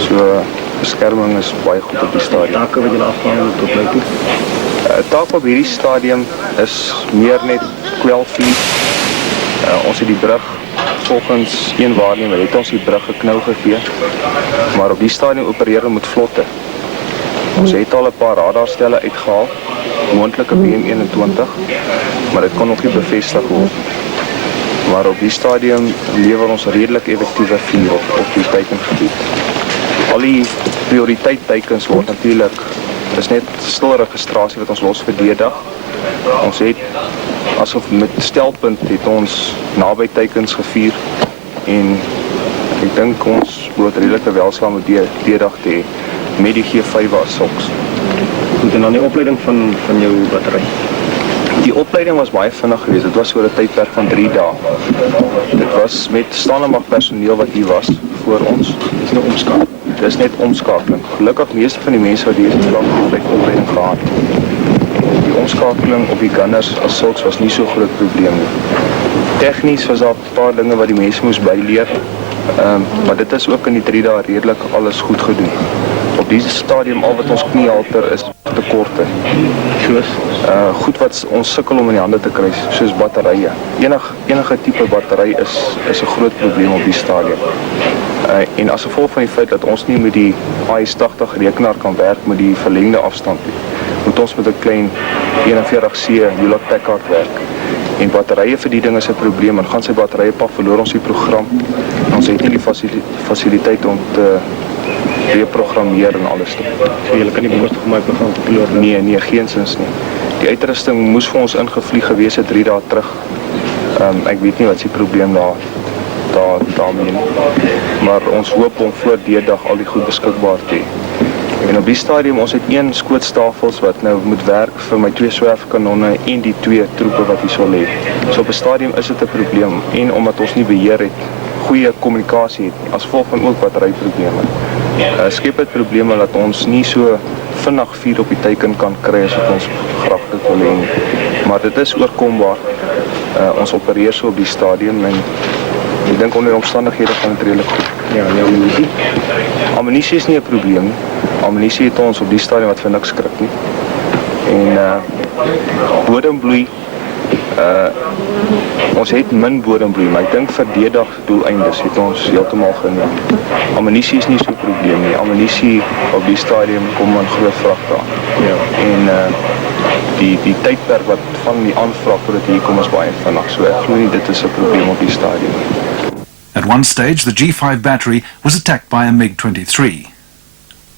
So beskerming is baie goed op die stadium. Take wat julle afgehandel tot nou toe? Taak op hierdie stadium is meer net kwelvuur. Ons het die brug volgens een waarnemer het ons die brug geknou gegee, maar op die stadium opereer met vlotte. Ons het al 'n paar radarstelle uitgehaal, moontlike BM21, maar dit kon nog nie bevestig word. Maar op die stadium lewer ons redelik effektiewe vuur op die teikengebied. Al die prioriteitteikens word natuurlik, dis net stil registrasie wat ons los vir die dag. Ons het, asof met stelpunt het ons naby teikens gevier en ek dink ons moet redelike welslaam met die dag te hê met die G5 as soks. Goed, en dan die opleiding van jou battery? Die opleiding was baie vinnig geweest. Dit was oor 'n tydperk van 3 dae. Dit was met staande mag personeel wat hier was voor ons. Dis nou omskakeling. Dis net omskakeling. Gelukkig meeste van die mense wat hier is, het opleiding gehad. Die omskakeling op die gunners as sulks was nie so groot probleem nie. Tegnies was daar 'n paar dinge wat die mense moes byleer, maar dit is ook in die 3 dae redelik alles goed gedoen. Op die stadium al wat ons kniehalter is tekorte. Soos goed wat ons sukkel om in die hande te kry, soos batterye. Enige tipe battery is 'n groot probleem op die stadium. En as gevolg van die feit dat ons nie met die AS80 rekenaar kan werk met die verlengde afstand nie, moet ons met 'n klein 41C Hewlett Packard werk. En batterye vir die ding is 'n probleem, en gaan sy batterye pap, verloor ons die program. En ons het nie die fasiliteit om te reprogrammeer en alles te. So julle kan nie bekostig om my program te verloor? Nee, geensins nie. Die uitrusting moes vir ons ingevlieg gewees het 3 dae terug. Ek weet nie wat die probleem daarmee nie. Maar ons hoop om voor die dag al die goed beskikbaar te hê. En op die stadium, ons het 1 skootstafels wat nou moet werk vir my 2 swerfkanonne en die 2 troepe wat hier sal lê. So op 'n stadium is dit 'n probleem, en omdat ons nie beheer het, goeie kommunikasie het, as gevolg van ook batteryprobleme. Skep dit probleme dat ons nie so vinnig vuur op die teiken kan kry as wat ons graag dit wil hê nie. Maar dit is oorkombaar. Ons opereer so op die stadium en ek dink onder die omstandighede gaan dit redelik goed. Ja, en ammunisie? Ammunisie is nie 'n probleem nie. Ammunisie het ons op die stadium wat vir niks skrik nie. En bodembloei, ons het min bodembloei, maar ek dink vir die dag doeleindes het ons heeltemal geneem. Ammunisie is nie so 'n probleem nie. Ammunisie op die stadium kom in groot vragte aan. Ja. En die tydperk wat van die aanvraag tot dit hier kom is baie vinnig. So ek glo nie dit is 'n probleem op die stadium. At one stage, the G5 battery was attacked by a MiG-23.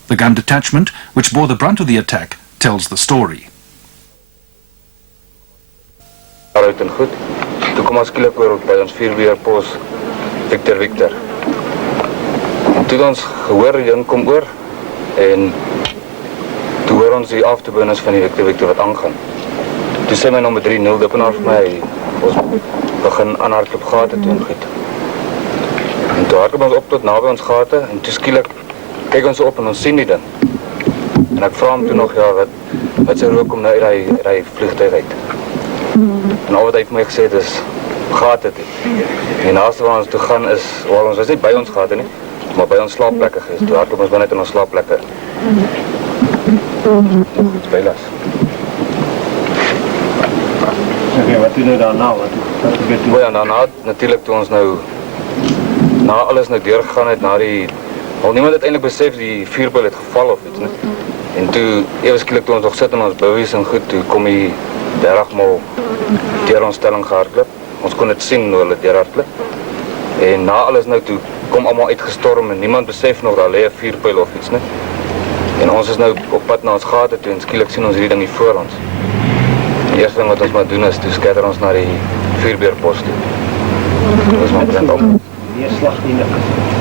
The gun detachment, which bore the brunt of the attack, tells the story. Uit en goed. Toe kom ons skielik oor by ons vuurweerpos Victor. Toe het ons gehoor een kom oor en toe hoor ons die afterburners van die Victor wat aangaan. Toe sê my nommer 3-0 dipenaar vir my, ons begin aanhardloop gate toe en goed. En toe hardloop ons op tot naby ons gate en toe skielik kyk ons op en ons sien die ding. En ek vra hom toe nog, ja, wat sy rook om nou uit die vliegtuig uit. En al wat hy vir my gesê het is, gate toe. En naaste waar ons toe gaan is, waar ons was nie by ons gate nie, maar by ons slaapplekke geweest. Toe hardloop ons binne in ons slaapplekke. Goed bylas. Okay, wat doen nou daarna? Ja, daarna natuurlijk toe ons nou, na alles nou deurgegaan het, al niemand het eintlik besef die vuurpyl het geval of iets, ne? En toe, ewe skielik toe ons nog sit in ons bouwies en goed, toe kom die 30 mal deur ons stelling gehardloop. Ons kon dit sien hoe hulle deurhardloop. En na alles nou toe kom almal uitgestorm en niemand besef nog daar lê 'n vuurpyl of iets, ne? En ons is nou op pad na ons gate toe en skielik sien ons hierdie ding hier voor ons. Die eerste ding wat ons maar doen is, toe skatter ons na die vuurbeerpos toe. Dit was maar blind op. Nie 'n slag nie.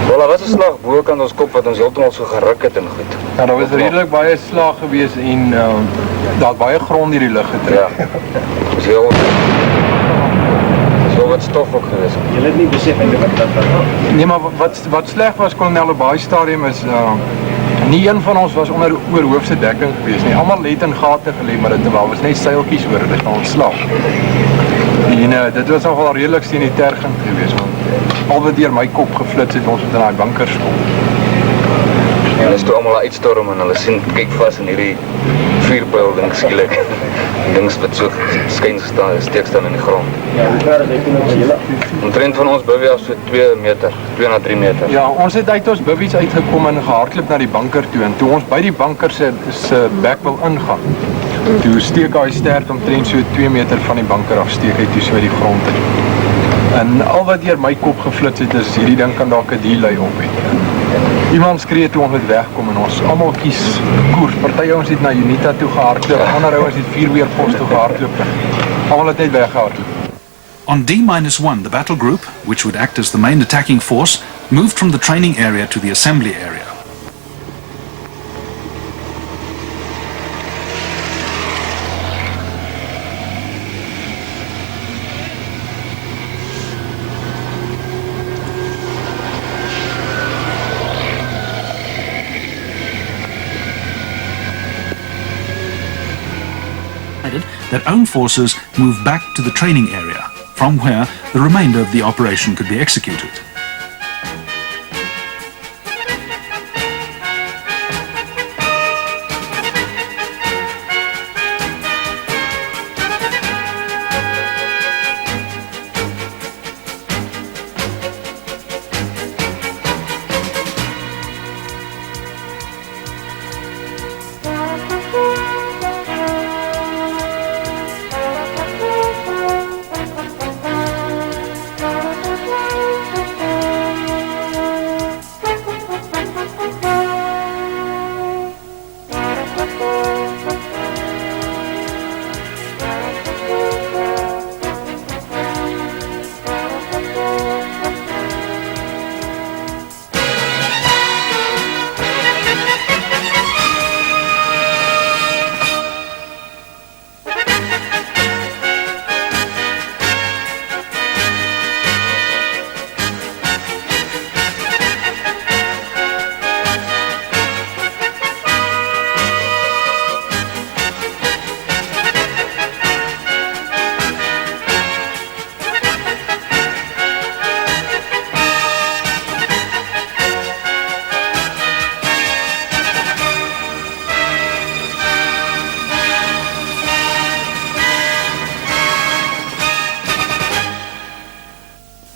Wel, daar was 'n slag bokant ons kop wat ons heeltemal so geruk het en goed. Ja, daar was redelik baie slag geweest en daar het baie grond hierdie lug getrek. Ja. Dis heel wat stof ook geweest. Jy het nie besef eintlik wat dat was. Nee, maar wat sleg was, kolonel, op baie stadium is nie een van ons was onder oorhoofse dekking geweest nie. Almal het in gate gelê, maar dit was net seiltjies oor, dit was ontslag. En dit was nogal redelijk steen die tergend geweest, want al wat deur my kop geflits het, ons met in daai bunker stop. En hulle is toe allemaal uitstorm en hulle sien, kyk vas in hierdie vuurpyl ding skielik. Dings wat so skyn steek staan in die grond. Ja, hoe ver is hy toe nog by julle? Omtrent van ons bivy af so 2 meter, 2 na 3 meter. Ja, ons het uit ons bivvies uitgekom en gehardloop na die bunker toe. En toe ons by die bunker se bek wil ingaan, toe steek hy stert omtrent so 2 meter van die bunker af, steek hy toe so die grond in. En al wat deur my kop geflits het, is hierdie ding kan dalk 'n delay op het. Iemand skree toe ons moet wegkom en ons almal kies koers. Party ouens het na Unita toe gehardloop, ander ouens het 4 weerpos toe gehardloop. Almal het net weggehardloop. On D-1, the battle group, which would act as the main attacking force, moved from the training area to the assembly area. Their own forces moved back to the training area, from where the remainder of the operation could be executed.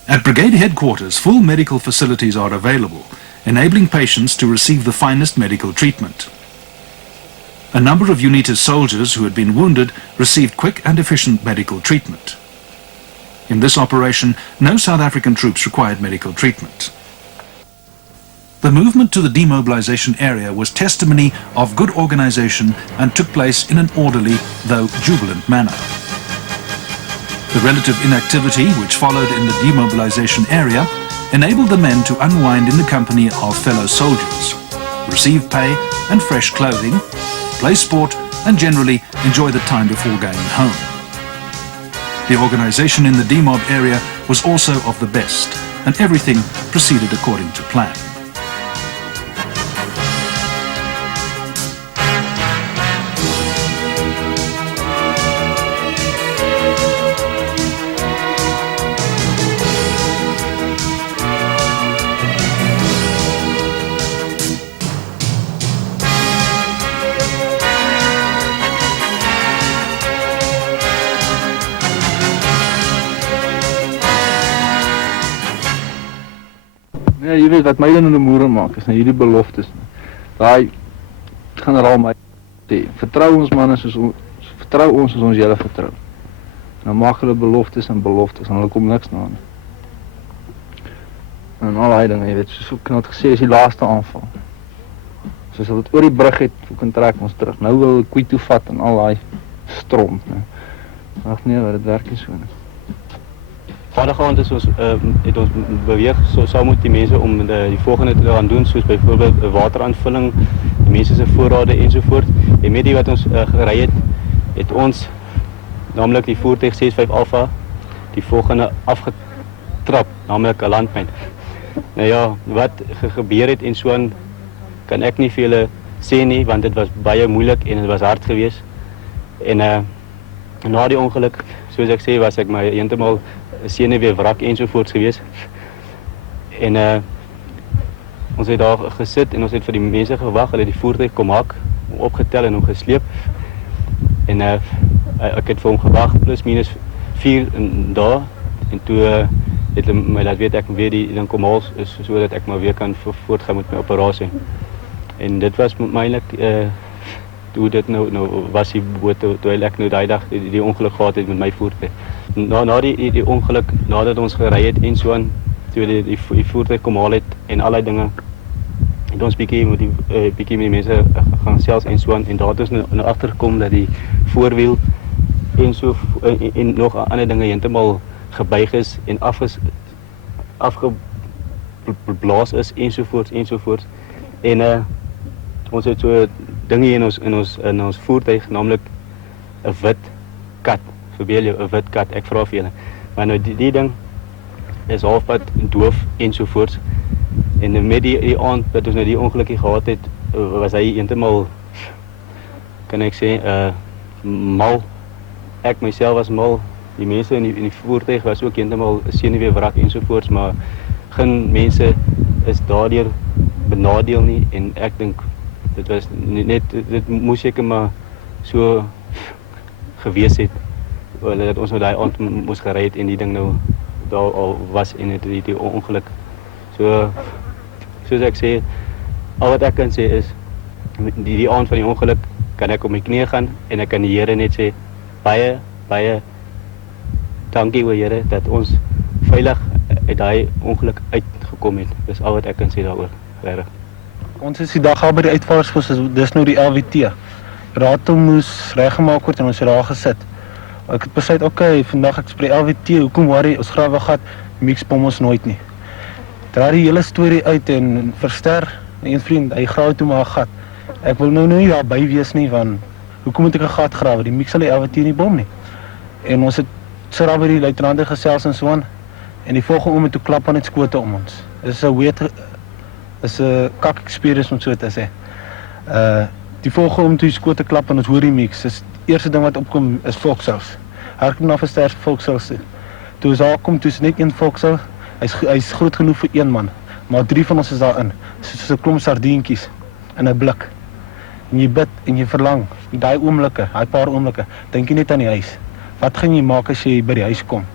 At Brigade Headquarters, full medical facilities are available, enabling patients to receive the finest medical treatment. A number of UNITA's soldiers who had been wounded received quick and efficient medical treatment. In this operation, no South African troops required medical treatment. The movement to the demobilization area was testimony of good organization and took place in an orderly, though jubilant manner. The relative inactivity which followed in the demobilization area enabled the men to unwind in the company of fellow soldiers, receive pay and fresh clothing, play sport and generally enjoy the time before going home. The organization in the demob area was also of the best, and everything proceeded according to plan. Ja, jy weet wat my dan in die moere maak, is nou hierdie beloftes. Daai generaal my sê, vertrou ons manne soos ons julle vertrou. Nou maak hulle beloftes en hulle kom niks na nie. En al die dinge, jy weet, soos ek het gesê, is die laaste aanval. Soos hulle het oor die brug het, hoe kan trek ons terug. Nou wil hulle Kwiet toe vat en al die strom. Ag nee, wat dit werk nie so nie. Vadergaand is ons, het ons beweeg saam met die mense om die volgende te gaan doen, soos byvoorbeeld wateraanvulling, die mense se voorrade ensovoort. En met die wat ons gery het ons, namelijk die voertuig 65 Alpha, die volgende afgetrap, namelijk 'n landmyn. Nou ja, wat gebeur het en so kan ek nie vir julle sê nie, want dit was baie moeilik en dit was hard geweest. En Na die ongeluk, soos ek sê, was ek maar heeltemal senuwee wrak ensovoorts gewees. En ons het daar gesit en ons het vir die mense gewag, hulle het die voertuig kom haak, opgetel en hom gesleep. En ek het vir hom gewag plus minus 4 dae en toe het hulle my laat weet ek weer die ding kom haal sodat ek maar weer kan voortgaan met my operasie. En dit was met my eintlik hoe dit nou was die boot toe ek nou daai dag die ongeluk gehad het met my voertuig. Na die ongeluk, nadat ons gery het en so aan, toe die voertuig kom haal het en allerlei dinge, het ons bietjie met die mense gaan selfs en so aan en daar het ons nou agtergekom dat die voorwiel en nog ander dinge heeltemal gebuig is en afgeblaas is ensovoorts. En ons het so dinge in ons voertuig, naamlik 'n wit kat. Verbeel jou, 'n wit kat, ek vra vir julle. Maar nou die ding is halfpad doof ensovoorts. En met die aand dat ons nou die ongelukkie gehad het, was hy heeltemal, kan ek sê, mal. Ek myself was mal. Die mense in die voertuig was ook heeltemal senuwee wrak ensovoorts, maar geen mense is daardeur benadeel nie en ek dink dit was net, dit moes seker maar so gewees het dat ons nou daai aand moes gery het en die ding nou daar al was en die ongeluk. Soos ek sê, al wat ek kan sê is die aand van die ongeluk kan ek op my knieë gaan en ek kan die Here net sê baie dankie o Here dat ons veilig uit daai ongeluk uitgekom het. Dis al wat ek kan sê daaroor. Regtig. Ons is die dag al by die uitvaartspos, dis nou die LWT. Rato moes reggemaak word en ons het daar gesit. Ek het besluit, okay, vandag ek by die LWT, hoekom worry, ons grawe gat, mix bom ons nooit nie. Draai die hele storie uit en verster, een vriend, hy grawe toe maar 'n gat. Ek wil nou nie daarby wees nie, want hoekom moet ek 'n gat grawe? Die mix sal die LWT nie bom nie. En ons het so daar by die luitenante gesels en so aan, en die volgende oom het toe klap aan het skote om ons. Dis 'n kak experience om so te sê. Die volgende om toe skote klap en ons hoor die mix. Dis die eerste ding wat opkom is volkssaus. Hardkom na versterk volkssaus. Toe ons daar kom, toe is net een volkssaus. Hy's groot genoeg vir een man, maar 3 van ons is daarin. Soos 'n klomp sardientjies in 'n blik. En jy bid en jy verlang, daai oomblikke, daai paar oomblikke, dink jy net aan die huis. Wat gaan jy maak as jy by die huis kom?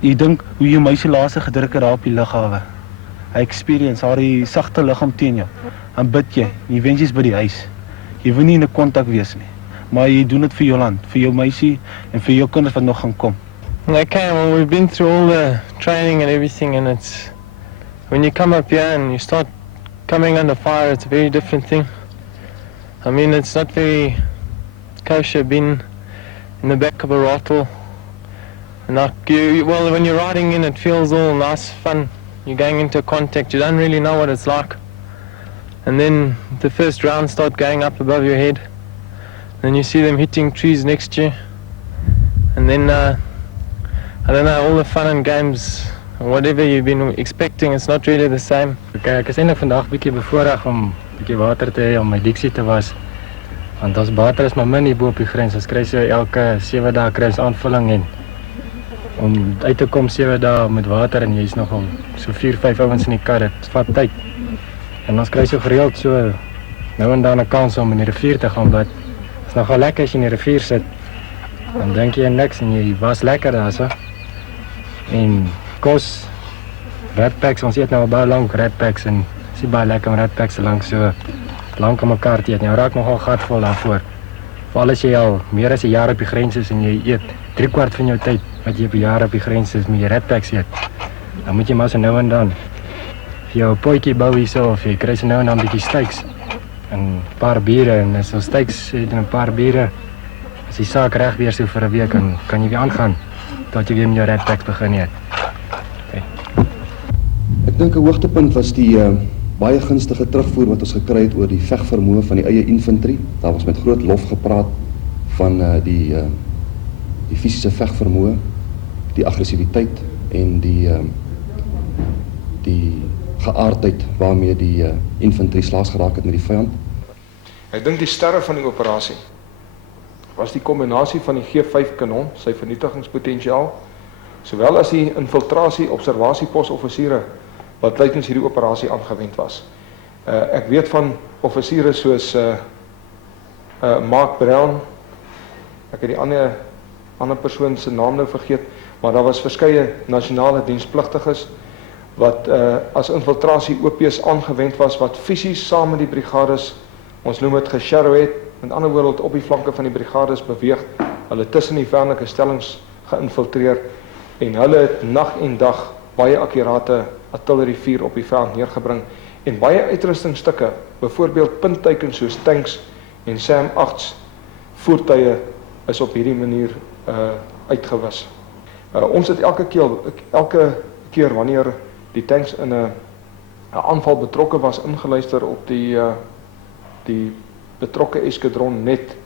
Jy dink hoe jy meisie laaste gedruk het daar op die lughawe. Hy experience haar die sagte liggaam teen jou. Dan bid jy wens jy's by die huis. Jy wil nie in 'n kontak wees nie, maar jy doen dit vir jou land, vir jou meisie en vir jou kinders wat nog gaan kom. Okay, well, we've been through all the training and everything, and it's when you come up here and you start coming under fire, it's a very different thing. I mean, it's not very kosher being in the back of a rattle. And well, when you're riding in, it feels all nice, fun. You're going into contact, you don't really know what it's like. And then the first rounds start going up above your head. Then you see them hitting trees next to you. And then, I don't know, all the fun and games, whatever you've been expecting, it's not really the same. Okay, ek is eintlik vandag bietjie bevoorreg om bietjie water te hê om my diksie te was. Want ons water is maar min hier bo op die grens. Ons kry so elke 7 dae kry ons aanvulling en om uit te kom 7 dae met water en jy's nogal so 4-5 ouens in die kar, dit vat tyd. En ons kry so gereeld so nou en dan 'n kans om in die rivier te gaan, want is nogal lekker as jy in die rivier sit. Dan dink jy niks en jy was lekker daar so. En kos, ratpacks, ons eet nou al baie lank ratpacks en is baie lekker om ratpacks so lank aan mekaar te eet. Jy raak nogal gatvol daarvoor. Veral as jy al meer as 'n jaar op die grens is en jy eet 3/4 van jou tyd wat jy op 'n jaar op die grens is met jy ratpacks eet. Dan moet jy maar so nou en dan vir jou 'n potjie bou hierso of jy kry so nou en dan 'n bietjie steaks en 'n paar biere en as ons steaks het en 'n paar biere, as die saak reg weer so vir 'n week en kan jy weer aangaan tot jy weer met jou ratpacks begin eet. Okay. Ek dink 'n hoogtepunt was die baie gunstige terugvoer wat ons gekry het oor die vegvermoë van die eie infantry. Daar was met groot lof gepraat van die fisiese vegvermoë, die aggressiwiteit en die geaardheid waarmee die infantry slaas geraak het met die vyand. Ek dink die sterre van die operasie was die kombinasie van die G5 kanon, sy vernietigingspotensiaal, sowel as die infiltrasie observasieposoffisiere wat tydens hierdie operasie aangewend was. Ek weet van offisiere soos Mark Brown, ek het die ander persoon se naam nou vergeet, maar daar was verskeie nasionale dienspligtiges wat as infiltrasie OP's aangewend was, wat fisies saam met die brigades, ons noem het geshadow het, met ander woorde op die flanke van die brigades beweeg, hulle tussen die vyandelike stellings geïnfiltreer, en hulle het nag en dag baie akkurate artillerievuur op die vyand neergebring, en baie uitrustingstukke, byvoorbeeld puntteikens soos tanks en SAM 8's voertuie is op hierdie manier uitgewis. Ons het elke keer wanneer die tanks in 'n aanval betrokke was, ingeluister op die betrokke eskadron net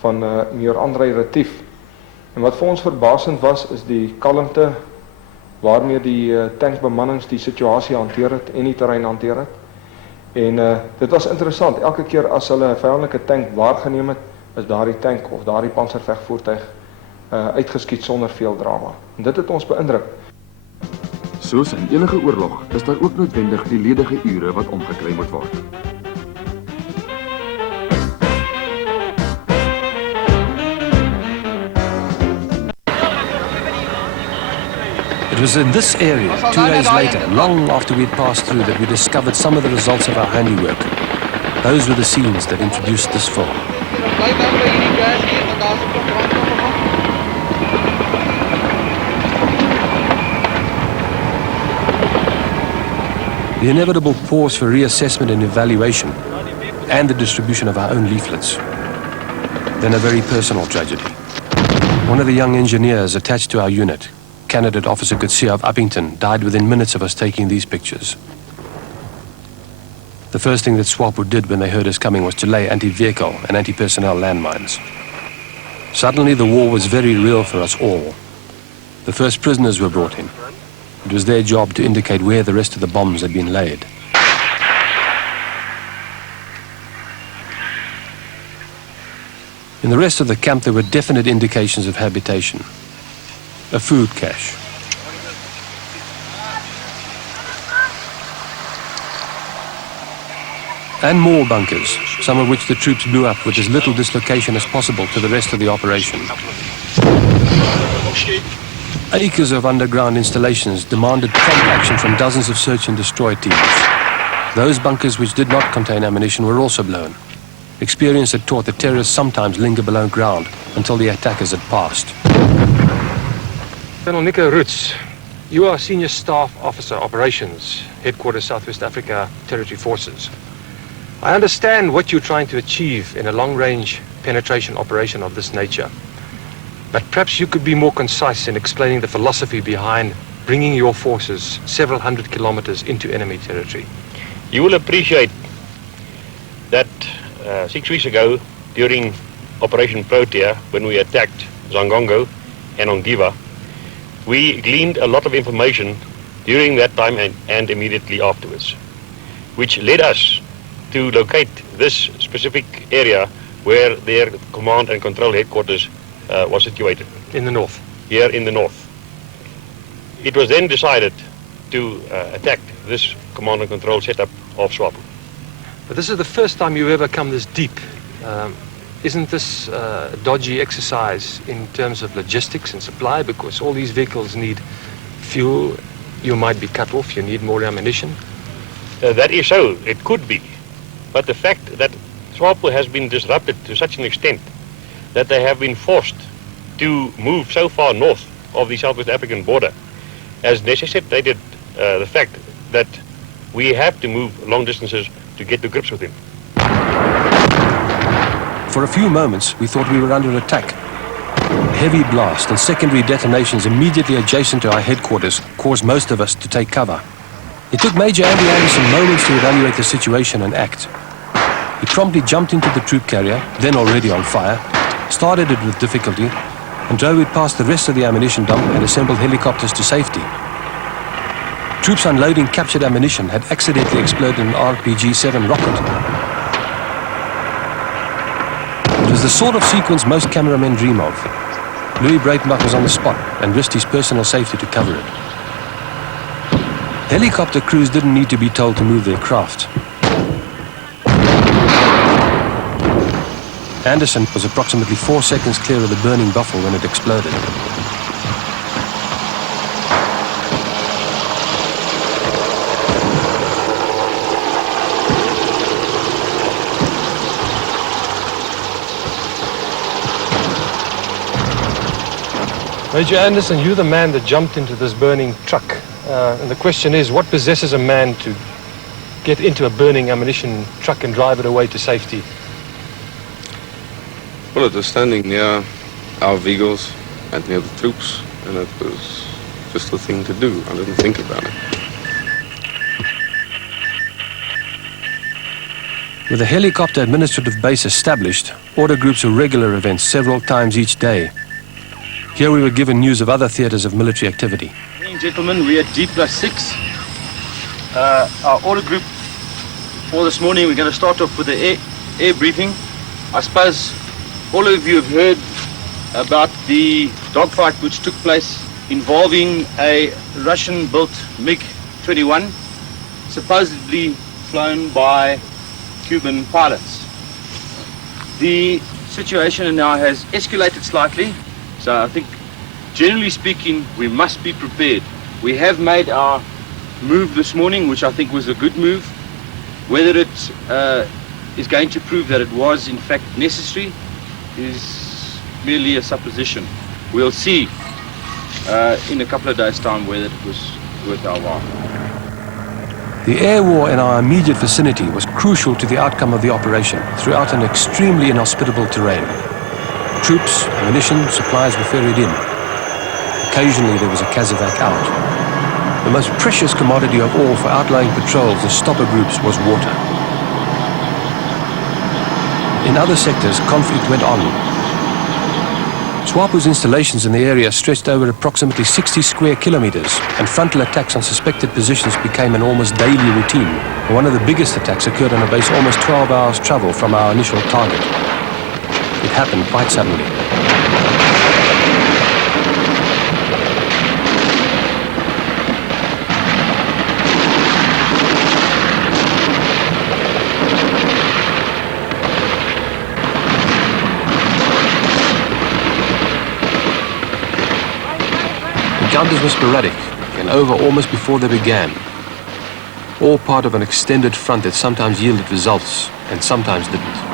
van Major André Retief. En wat vir ons verbasend was, is die kalmte waarmee die tankbemannings die situasie hanteer het en die terrein hanteer het. En dit was interessant, elke keer as hulle 'n vyandelike tank waargeneem het, is daardie tank of daardie panservegvoertuig uitgeskiet sonder veel drama. En dit het ons beïndruk. Soos in enige oorlog is daar ook noodwendig die ledige ure wat omgekry moet word. It was in this area, 2 days later, long after we'd passed through, that we discovered some of the results of our handiwork. Those were the scenes that introduced this film. The inevitable pause for reassessment and evaluation, and the distribution of our own leaflets. Then a very personal tragedy. One of the young engineers attached to our unit, Candidate Officer Kutsia of Uppington, died within minutes of us taking these pictures. The first thing that SWAPO did when they heard us coming was to lay anti-vehicle and anti-personnel landmines. Suddenly the war was very real for us all. The first prisoners were brought in. It was their job to indicate where the rest of the bombs had been laid. In the rest of the camp there were definite indications of habitation. A food cache. And more bunkers, some of which the troops blew up with as little dislocation as possible to the rest of the operation. Acres of underground installations demanded prompt action from dozens of search and destroy teams. Those bunkers which did not contain ammunition were also blown. Experience had taught that terrorists sometimes linger below ground until the attackers had passed. Colonel Nico Roots, you are Senior Staff Officer Operations, Headquarters Southwest Africa Territory Forces. I understand what you're trying to achieve in a long-range penetration operation of this nature. But perhaps you could be more concise in explaining the philosophy behind bringing your forces several hundred kilometers into enemy territory. You will appreciate that 6 weeks ago, during Operation Protea, when we attacked Zangongo and Ongiva, we gleaned a lot of information during that time and immediately afterwards, which led us to locate this specific area where their command and control headquarters was situated. In the north? Here in the north. It was then decided to attack this command and control setup of SWAPO. But this is the first time you've ever come this deep. Isn't this a dodgy exercise in terms of logistics and supply? Because all these vehicles need fuel, you might be cut off, you need more ammunition. That is so, it could be. But the fact that SWAPO has been disrupted to such an extent that they have been forced to move so far north of the Southwest African border has necessitated the fact that we have to move long distances to get to grips with him. For a few moments, we thought we were under attack. Heavy blast and secondary detonations immediately adjacent to our headquarters caused most of us to take cover. It took Major Andy Anderson moments to evaluate the situation and act. He promptly jumped into the troop carrier, then already on fire, started it with difficulty, and drove it past the rest of the ammunition dump and assembled helicopters to safety. Troops unloading captured ammunition had accidentally exploded an RPG-7 rocket. It was the sort of sequence most cameramen dream of. Louis Breitenbach was on the spot and risked his personal safety to cover it. Helicopter crews didn't need to be told to move their craft. Anderson was approximately 4 seconds clear of the burning buffel when it exploded. Major Anderson, you're the man that jumped into this burning truck. And the question is, what possesses a man to get into a burning ammunition truck and drive it away to safety? Well, it was standing near our vehicles and near the troops, and it was just the thing to do. I didn't think about it. With a helicopter administrative base established, order groups were regular events several times each day. Here we were given news of other theatres of military activity. Morning, gentlemen, we are Deep +6. Our order group for this morning, we're going to start off with the air briefing. I suppose all of you have heard about the dogfight which took place involving a Russian-built MiG-21, supposedly flown by Cuban pilots. The situation now has escalated slightly, so I think, generally speaking, we must be prepared. We have made our move this morning, which I think was a good move. Whether it is going to prove that it was, in fact, necessary is merely a supposition. We'll see in a couple of days' time whether it was worth our while. The air war in our immediate vicinity was crucial to the outcome of the operation throughout an extremely inhospitable terrain. Troops, ammunition, supplies were ferried in. Occasionally there was a Kazovac out. The most precious commodity of all for outlying patrols and stopper groups was water. In other sectors, conflict went on. SWAPO's installations in the area stretched over approximately 60 square kilometers, and frontal attacks on suspected positions became an almost daily routine. One of the biggest attacks occurred on a base almost 12 hours travel from our initial target. It happened quite suddenly. Encounters were sporadic and over almost before they began. All part of an extended front that sometimes yielded results and sometimes didn't.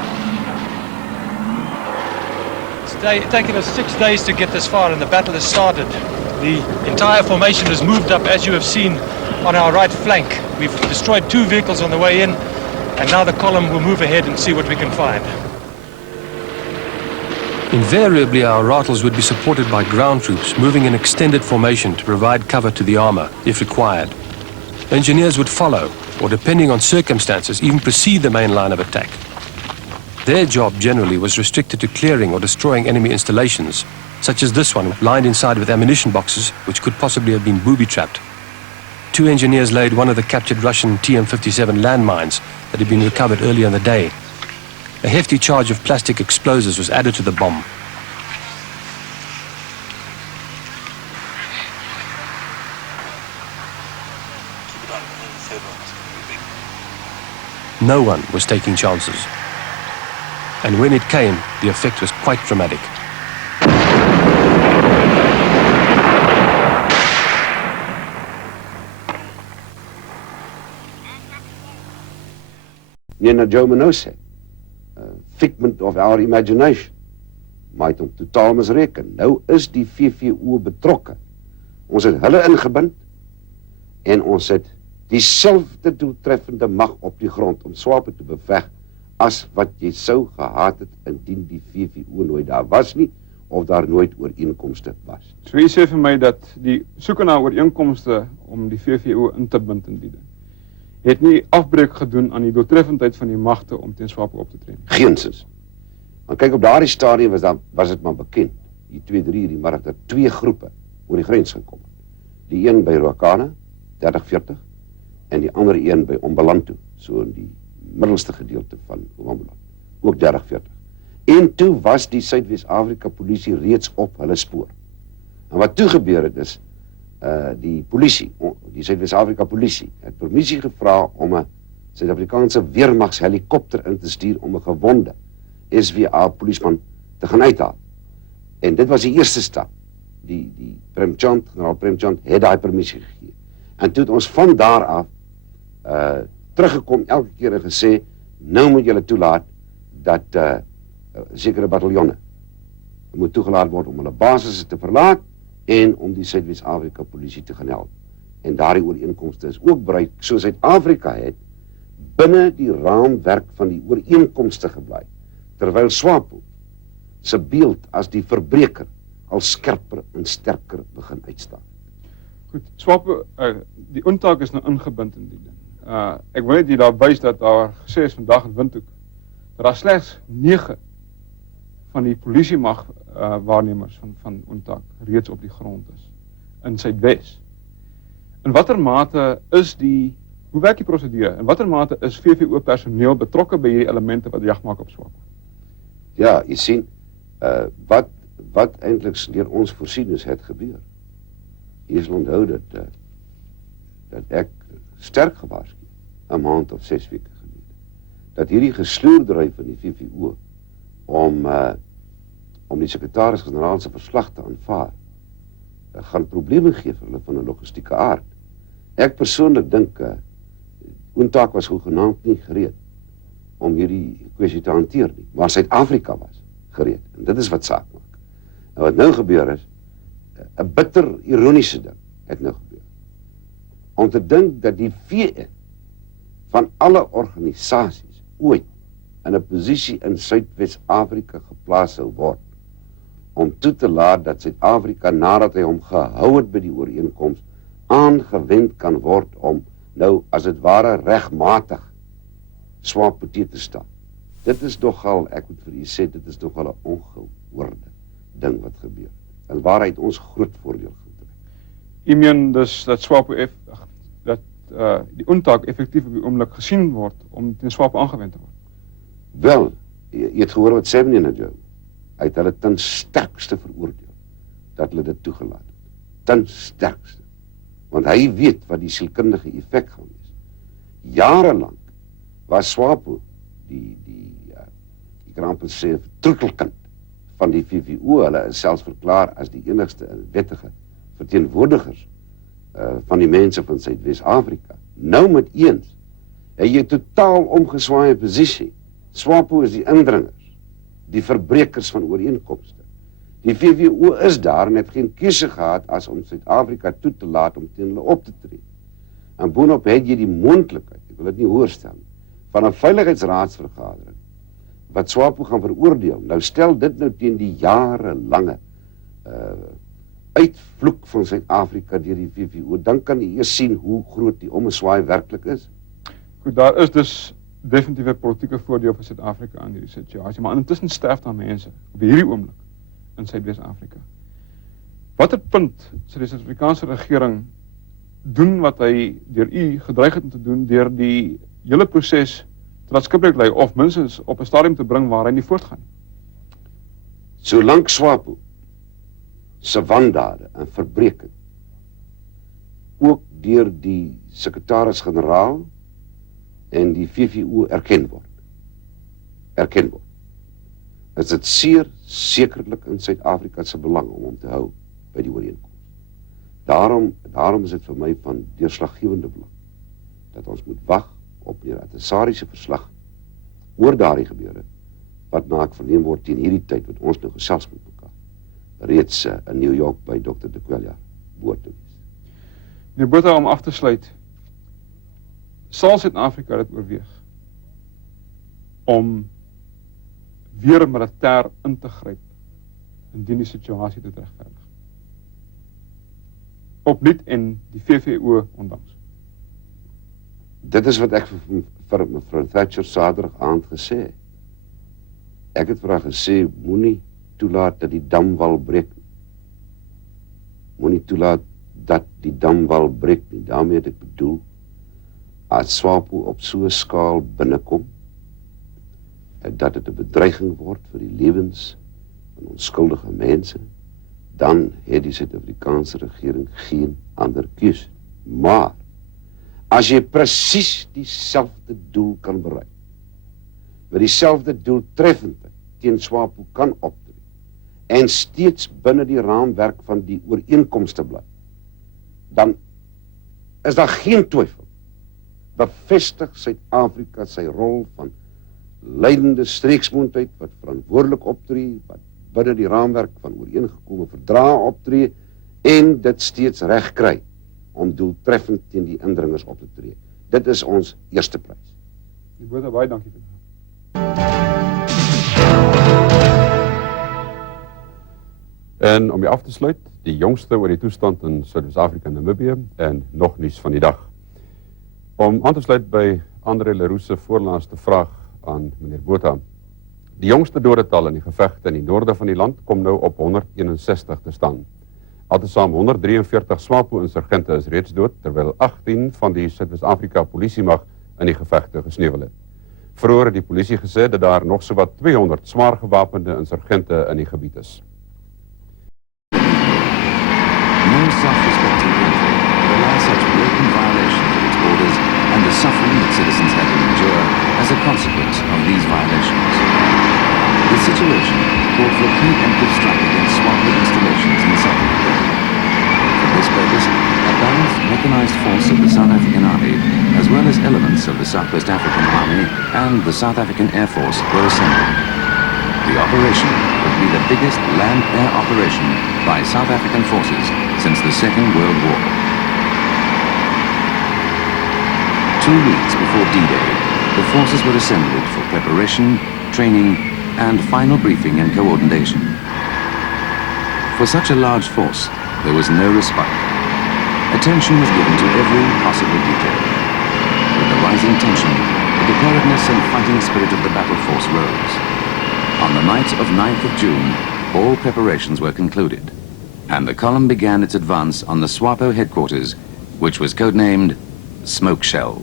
It's taken us 6 days to get this far and the battle has started. The entire formation has moved up, as you have seen, on our right flank. We've destroyed 2 vehicles on the way in, and now the column will move ahead and see what we can find. Invariably, our rattles would be supported by ground troops moving in extended formation to provide cover to the armor, if required. Engineers would follow, or depending on circumstances, even precede the main line of attack. Their job generally was restricted to clearing or destroying enemy installations, such as this one, lined inside with ammunition boxes, which could possibly have been booby-trapped. 2 engineers laid one of the captured Russian TM-57 landmines that had been recovered earlier in the day. A hefty charge of plastic explosives was added to the bomb. No one was taking chances. And when it came, the effect was quite dramatic. Nena Joe Manose, figment of our imagination. Maar het om totaal misreken. Nou is die VVO betrokke. Ons het hulle ingebind en ons het dieselfde doeltreffende mag op die grond om SWAPO te beveg as wat jy sou gehad het indien die VVO nooit daar was nie of daar nooit ooreenkomste was. So jy sê vir my dat die soeke na ooreenkomste om die VVO in te bind in die ding het nie afbreek gedoen aan die doeltreffendheid van die magte om teen SWAPO op te tree. Geensins. Want kyk, op daardie stadium was dit maar bekend, die 2-3 die middag, dat 2 groepe oor die grens gekom het. Die een by Ruakana, 30-40, en die ander een by Ombalanto, so in die middelste gedeelte van Ombalanto, ook 30-40. En toe was die Suidwes-Afrika polisie reeds op hulle spoor. En wat toe gebeur het is, die polisie, die Suidwes-Afrika polisie, het permissie gevra om 'n Suid-Afrikaanse weermagshelikopter in te stuur om 'n gewonde SWA polisieman te gaan uithaal. En dit was die eerste stap. Die generaal Premchand het daai permissie gegee. En toe het ons van daar af teruggekom elke keer en gesê, nou moet julle toelaat dat sekere bataljonne moet toegelaat word om hulle basisse te verlaat en om die Suidwes-Afrika polisie te gaan help. En daardie ooreenkomste is ook bereik, soos Suid-Afrika het, binne die raamwerk van die ooreenkomste gebly, terwyl SWAPO se beeld as die verbreker al skerper en sterker begin uitstaan. Goed, SWAPO, die ontaak is nou ingebind in die ding. Ek wil net hier daar wys dat daar gesê is vandag in Windhoek, dat daar slegs 9 van die polisiemag waarnemers van ontaak reeds op die grond is, in Suidwes. In watter mate is hoe werk die prosedure, in watter mate is VVO personeel betrokke by hierdie elemente wat jag maak op SWAPO? Ja, jy sien, wat eintlik deur ons voorsien is, het gebeur. Jy sal onthou dat ek sterk gewaarsku 'n maand of 6 weke gelede, dat hierdie gesloerdery van die VVO om die sekretaris-generaal se verslag te aanvaar, gaan probleme gee vir hulle van 'n logistieke aard. Ek persoonlik dink ontaak was hoegenaamd nie gereed om hierdie kwessie te hanteer nie, maar Suid-Afrika was gereed. En dit is wat saak maak. En wat nou gebeur is, 'n bitter ironiese ding het nou gebeur. Om te dink dat die VN van alle organisasies ooit in 'n posisie in Suidwes-Afrika geplaas sou word, om toe te laat dat Suid-Afrika, nadat hy hom gehou het by die ooreenkoms, aangewend kan word om nou, as dit ware, regmatig SWAPO te staan. Dit is nogal, ek moet vir u sê, dit is nogal 'n ongehoorde ding wat gebeur. En waaruit ons groot voordeel getrek. U meen dus dat SWAPO die ontaak effektief op die oomblik gesien word om teen SWAPO aangewend te word? Wel, jy het gehoor wat sê meneer Nadjou. Hy het hulle ten sterkste veroordeel dat hulle dit toegelaat het. Ten sterkste. Want hy weet wat die sielkundige effek gaan wees. Jarelang was SWAPO die kan amper sê troetelkind van die VVO. Hulle is selfs verklaar as die enigste wettige verteenwoordigers van die mense van Suidwes-Afrika. Nou met eens, het jy totaal omgeswaaie posisie. SWAPO is die indringers, die verbrekers van ooreenkomste. Die VVO is daar en het geen keuse gehad as om Suid-Afrika toe te laat om teen hulle op te tree. En boonop het jy die moontlikheid, ek wil dit nie hoorstel, van 'n veiligheidsraadsvergadering wat SWAPO gaan veroordeel. Nou stel dit nou teen die jarelange uitvloek van Suid-Afrika deur die VVO, dan kan jy eers sien hoe groot die ommeswaai werklik is. Goed, daar is dus definitief politieke voordeel vir Suid-Afrika aan hierdie situasie, maar intussen sterf daar mense op hierdie oomblik in Suidwes-Afrika. Watter punt sal die Suid-Afrikaanse regering doen wat hy deur u gedreig het om te doen, deur die hele proses te laat skipbreuk lê, of minstens op 'n stadium te bring waar hy nie voortgaan? Solank SWAPO se wandade en verbreking ook deur die sekretaris-generaal en die VVO erken word, is dit zeer sekerlik in Suid-Afrika se belang om hom te hou by die ooreenkoms. Daarom is dit vir my van deurslaggewende belang dat ons moet wag op die Atessari se verslag oor daardie gebeure wat maak verneem word teen hierdie tyd wat ons nou gesels met mekaar reeds in New York by Dr. de Kwelja behoort te wees. Meneer Botha, om af te sluit, sal Suid-Afrika dit oorweeg om weer militêr in te gryp indien die situasie dit regverdig? Opnuut en die VVO ondanks. Dit is wat ek vir mevrou Thatcher Saterdag aand gesê het. Ek het vir haar gesê, moenie toelaat dat die damwal breek nie. Moenie toelaat dat die damwal breek nie. Daarmee het ek bedoel, as SWAPO op so 'n skaal binnekom dat dit 'n bedreiging word vir die lewens van onskuldige mense, dan het die Suid-Afrikaanse regering geen ander keuse. Maar as jy presies dieselfde doel kan bereik, met dieselfde doeltreffendheid teen SWAPO kan optree en steeds binne die raamwerk van die ooreenkomste bly, dan is daar geen twyfel. Bevestig Suid-Afrika sy rol van leidende streeksmoondheid wat verantwoordelik optree, wat binne die raamwerk van ooreengekome verdrae optree en dit steeds reg kry om doeltreffend teen die indringers op te tree. Dit is ons eerste prys. Die Botha, baie dankie vir dit. En om je af te sluit, die jongste oor die toestand in Suid-Afrika en Namibië en nog nuus van die dag. Om aan te sluit by André Leroux se voorlaaste vraag aan meneer Botha. Die jongste dodetal in die gevegte in die noorde van die land kom nou op 161 te staan. Altesaam 143 SWAPO-insurgente is reeds dood, terwyl 18 van die Suid-Afrika polisiemag in die gevegte gesneuwel het. Vroeger het die polisie gesê dat daar nog sowat 200 zwaar gewapende insurgente in die gebied is. No self-respecting country would allow such blatant violations of its borders and the suffering that citizens had to endure as a consequence of these violations. The situation called for a preemptive strike against SWAPO installations in South Africa. For this purpose, a balanced mechanized force of the South African Army, as well as elements of the Southwest African Army and the South African Air Force were assembled. The operation would be the biggest land-air operation by South African forces since the Second World War. 2 weeks before D-Day, the forces were assembled for preparation, training, and final briefing and coordination. For such a large force, there was no respite. Attention was given to every possible detail. With the rising tension, the preparedness and fighting spirit of the battle force rose. On the night of 9th of June, all preparations were concluded, and the column began its advance on the SWAPO headquarters, which was codenamed Smokeshell.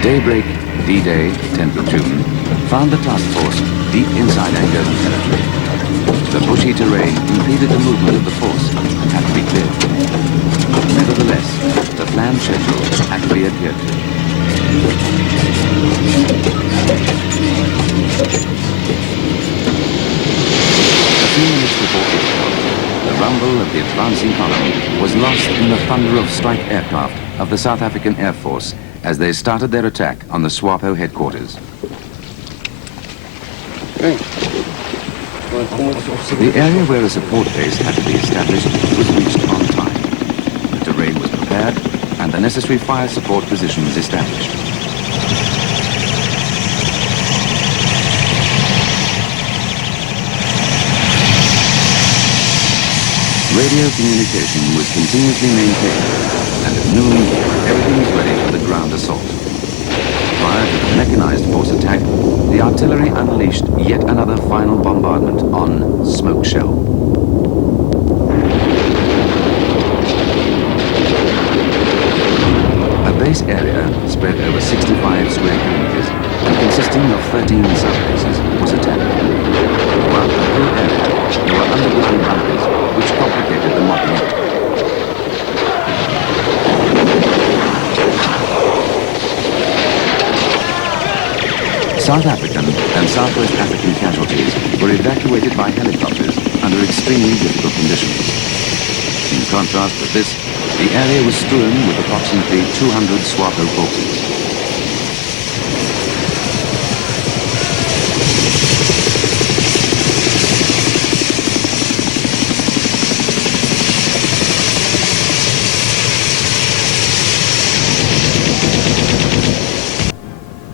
Daybreak, D-Day, 10th of June, found the task force deep inside Angolan territory. The bushy terrain impeded the movement of the force and had to be cleared. Nevertheless, the planned schedule had to be adhered to. A few minutes before 8 o'clock, the rumble of the advancing column was lost in the thunder of strike aircraft of the South African Air Force as they started their attack on the SWAPO headquarters. The area where a support base had to be established was reached on time. The terrain was prepared and the necessary fire support positions established. Radio communication was continuously maintained, and at noon, everything was ready for the ground assault. Prior to the mechanized force attack, the artillery unleashed yet another final bombardment on Smokeshell. A base area spread over 65 square kilometers and consisting of 13 sub-bases was attacked. Throughout the whole area, there were underground bunkers which complicated the mopping up. South African and Southwest African casualties were evacuated by helicopters under extremely difficult conditions. In contrast with this, the area was strewn with approximately 200 SWAPO corpses.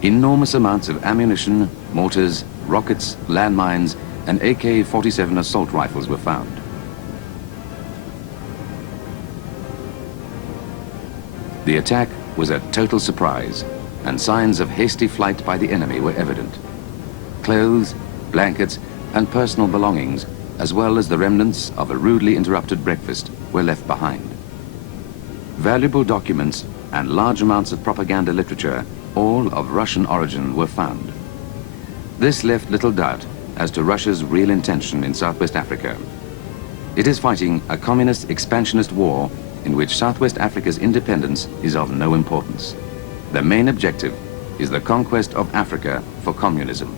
Enormous amounts of ammunition, mortars, rockets, landmines, and AK-47 assault rifles were found. The attack was a total surprise, and signs of hasty flight by the enemy were evident. Clothes, blankets, and personal belongings as well as the remnants of a rudely interrupted breakfast, were left behind. Valuable documents and large amounts of propaganda literature, all of Russian origin, were found. This left little doubt as to Russia's real intention in Southwest Africa. It is fighting a communist expansionist war in which Southwest Africa's independence is of no importance. The main objective is the conquest of Africa for communism.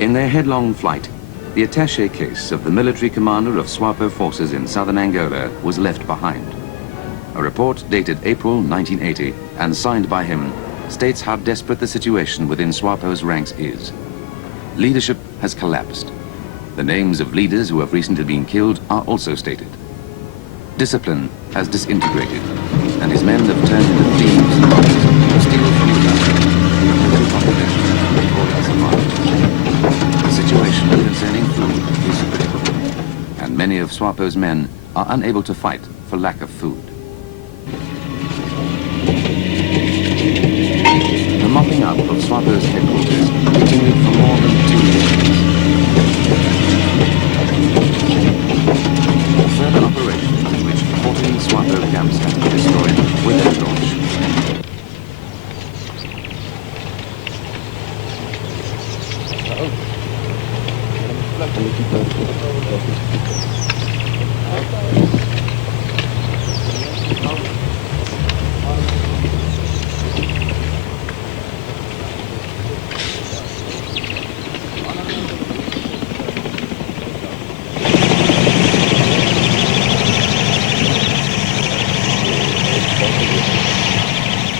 In their headlong flight, the attaché case of the military commander of SWAPO forces in southern Angola was left behind. A report dated April 1980 and signed by him states how desperate the situation within SWAPO's ranks is. Leadership has collapsed. The names of leaders who have recently been killed are also stated. Discipline has disintegrated, and his men have turned into thieves and robbers who steal from the government and the population and all its survival. The situation concerning food is critical, and many of SWAPO's men are unable to fight for lack of food. The mopping up of SWAPO's headquarters continued for more than 2 years. Further operations in which 14 SWAPO camps had to be destroyed were then launched.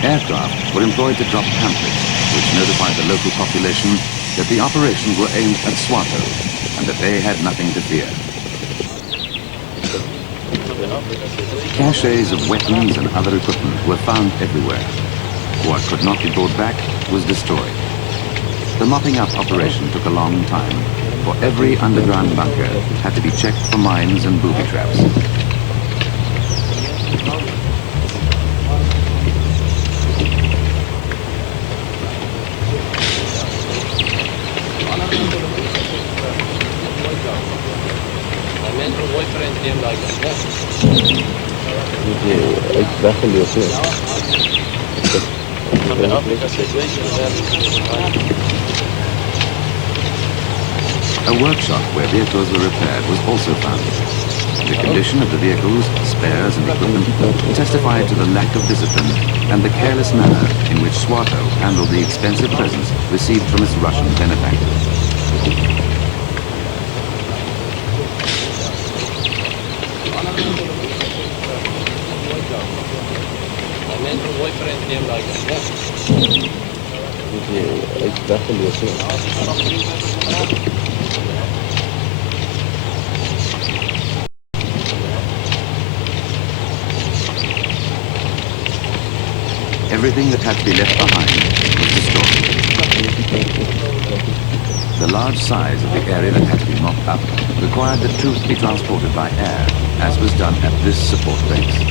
Aircraft were employed to drop pamphlets which notified the local population that the operations were aimed at SWAPO and that they had nothing to fear. Caches of weapons and other equipment were found everywhere. What could not be brought back was destroyed. The mopping up operation took a long time, for every underground bunker had to be checked for mines and booby traps. A workshop where vehicles were repaired was also found. The condition of the vehicles, spares and equipment testified to the lack of discipline and the careless manner in which SWAPO handled the expensive presents received from its Russian benefactors. Everything that had to be left behind was destroyed. The large size of the area that had to be mopped up required that troops be transported by air, as was done at this support base.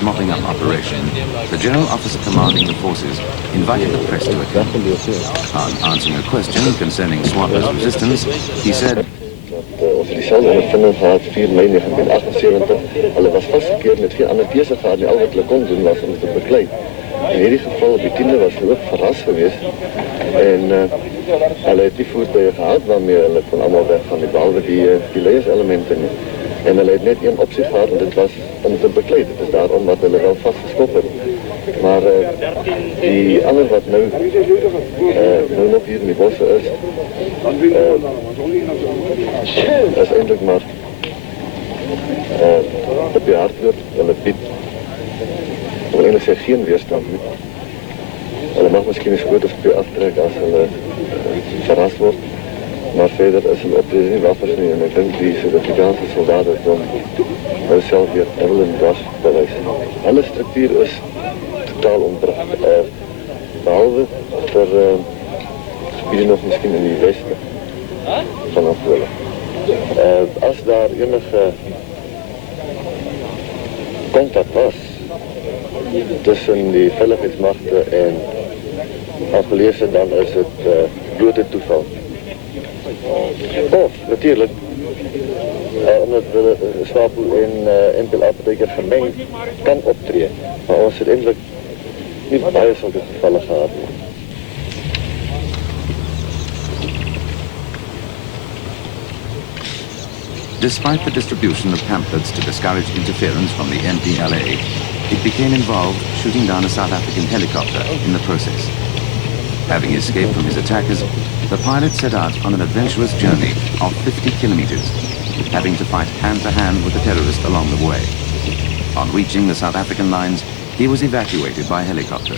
this mopping-up operation, the General Officer commanding the forces invited the press to attend. On answering a question concerning Swapo's resistance, he said, Ons het dieselfde ondervinding gehad 4 Mei 1978. Hulle was vasgekeerd met 4 ander besighede en al wat hulle kon doen was om te beklei. In hierdie geval op die 10de was hulle ook verras geweest en hulle het die voertuie gehad waarmee hulle kon allemaal weggaan, behalwe die leierselemente nie. En hulle het net een opsie gehad en dit was om te beklei. Dit is daarom wat hulle wel vastgeskop het. Maar die ander wat nou nog hier in die bosse is eindelijk maar op je hart wordt en het biedt. Ik wil eigenlijk zeggen geen weerstand biedt. Hulle mag misschien eens goed op je aftrekken als hulle verrast wordt. Maar verder is hulle optreden niet wappers nie. En ik denk die Zuid-Afrikaanse soldaten dan zelf weer een dwars bewijs. Alle structuur is totaal ontbracht. Behalve voor gebieden nog misschien in die westen van Angola. Als daar enige contact was tussen die veiligheidsmachten en Angolezen, dan is het blote toeval. Of natuurlijk, omdat we Swapo en NPL-partijker gemengd kan optreden. Maar ons het eindelijk niet baie zulke gevallen gehad. Despite the distribution of pamphlets to discourage interference from the NPLA, it became involved shooting down a South African helicopter in the process. Having escaped from his attackers, the pilot set out on an adventurous journey of 50 kilometers, having to fight hand-to-hand with the terrorists along the way. On reaching the South African lines, he was evacuated by helicopter.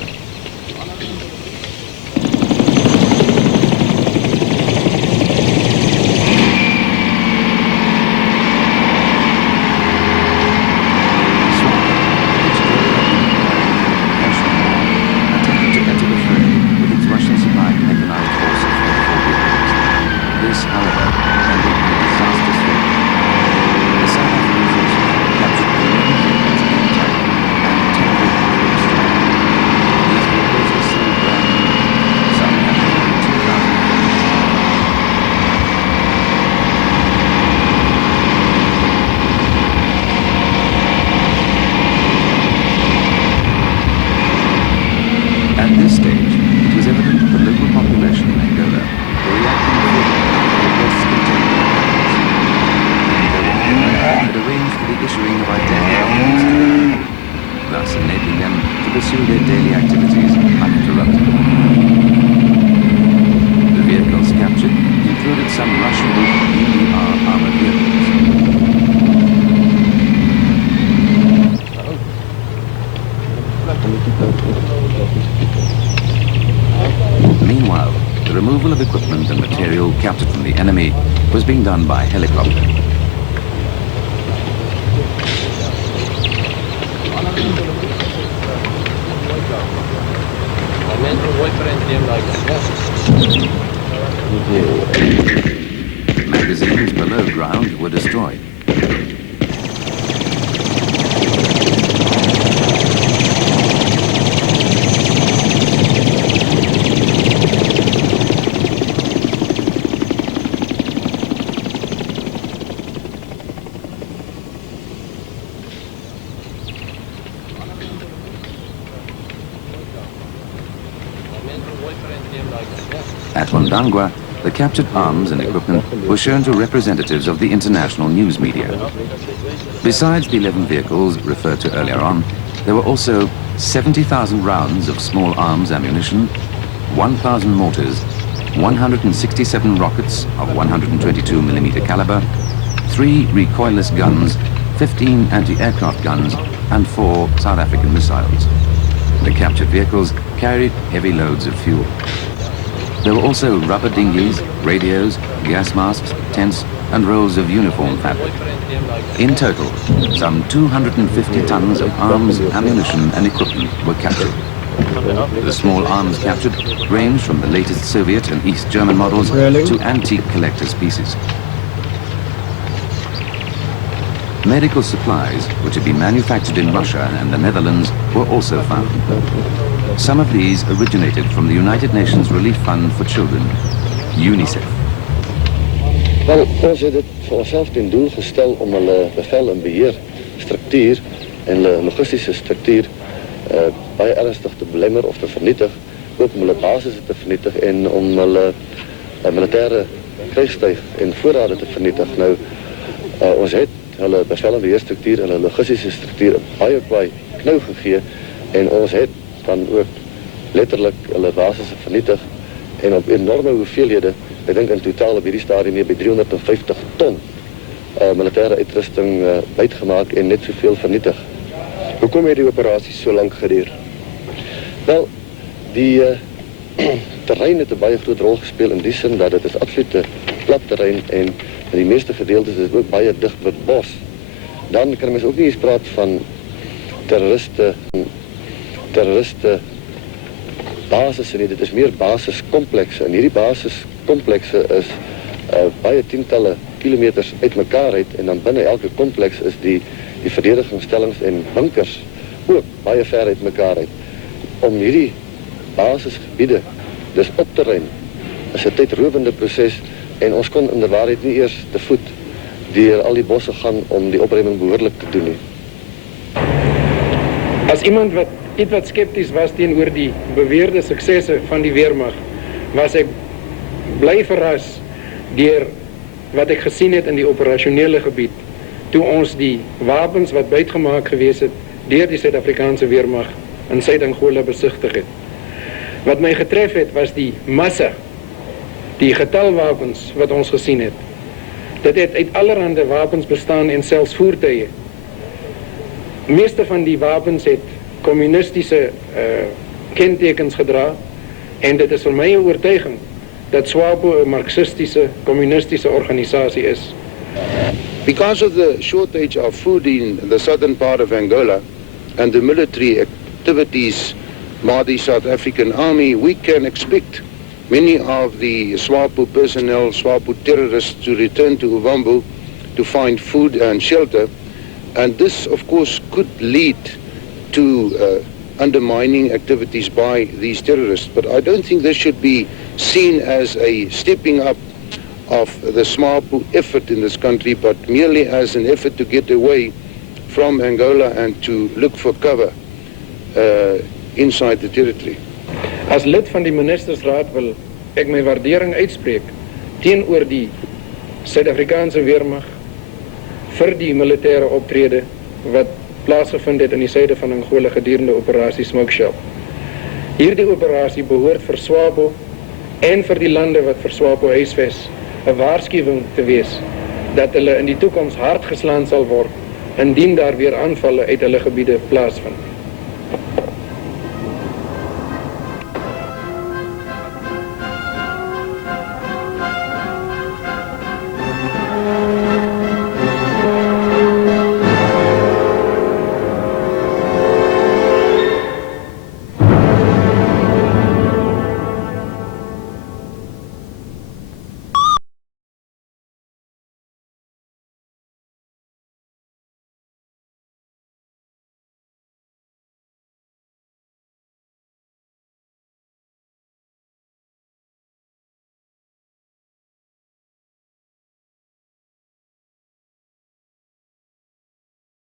Meanwhile, the removal of equipment and material captured from the enemy was being done by helicopter. Magazines below ground were destroyed. At Wandangwa, the captured arms and equipment were shown to representatives of the international news media. Besides the 11 vehicles referred to earlier on, there were also 70,000 rounds of small arms ammunition, 1,000 mortars, 167 rockets of 122mm caliber, 3 recoilless guns, 15 anti-aircraft guns, and 4 South African missiles. The captured vehicles carried heavy loads of fuel. There were also rubber dinghies, radios, gas masks, tents, and rolls of uniform fabric. In total, some 250 tons of arms, ammunition, and equipment were captured. The small arms captured ranged from the latest Soviet and East German models to antique collector's pieces. Medical supplies, which had been manufactured in Russia and the Netherlands, were also found. Some of these originated from the United Nations Relief Fund for Children, UNICEF. Wel, ons het dit vir onsself ten doel gestel om hulle bevel en beheer struktuur en hulle logistische struktuur baie ernstig te belemmer of te vernietig, ook om hulle basis te vernietig en om hulle militaire krijgstuig en voorrade te vernietig. Nou, ons het hulle bevel en beheerstruktuur, hulle logistische structuur baie kwaai knou gegee en ons het dan ook letterlijk hulle basis vernietig en op enorme hoeveelhede, ek dink in totaal op hierdie stadium hier by 350 ton militaire uitrusting buitgemaak en net soveel vernietig. Hoekom het die operasie so lank geduur? Wel, die terrein het 'n baie groot rol gespeel in die sin dat dit is absolute plat terrein en in die meeste gedeeltes is ook baie dicht met bos. Dan kan mens ook nie eens praat van terroriste basisse nie, dit is meer basiskomplekse en hierdie basiskomplekse is baie tientalle kilometers uit mekaar uit en dan binne elke kompleks is die verdedigingsstellings en bunkers ook baie ver uit mekaar uit. Om hierdie basisgebiede dus op te ruim is 'n tydrowende proses en ons kon in die waarheid nie eers te voet deur al die bosse gaan om die opruiming behoorlik te doen nie. As iemand wat iets skepties was teenoor die beweerde suksesse van die weermag, was ek bly verras deur wat ek gesien het in die operasionele gebied, toe ons die wapens wat buitgemaak gewees het deur die Suid-Afrikaanse weermag in Suid-Angola besigtig het. Wat my getref het was die massa, die getal wapens wat ons gesien het. Dit het uit allerhande wapens bestaan en selfs voertuie. Meeste van die wapens het communistische kentekens gedra en dit is vir my 'n oortuiging dat SWAPO 'n marxistische, communistische organisatie is. Because of the shortage of food in the southern part of Angola and the military activities by the South African Army, we can expect many of the SWAPO personnel, SWAPO terrorists to return to Ovambo to find food and shelter. And this, of course, could lead to undermining activities by these terrorists. But I don't think this should be seen as a stepping up of the SWAPO effort in this country, but merely as an effort to get away from Angola and to look for cover inside the territory. As lid van die ministersraad wil ek my waardering uitspreek teenoor die Suid-Afrikaanse weermag vir die militêre optrede wat plaasgevind het in die suide van Angola gedurende operasie Smokeshell. Hierdie operasie behoort vir SWAPO en vir die lande wat vir SWAPO huisves 'n waarskuwing te wees dat hulle in die toekoms hard geslaan sal word indien daar weer aanvalle uit hulle gebiede plaasvind.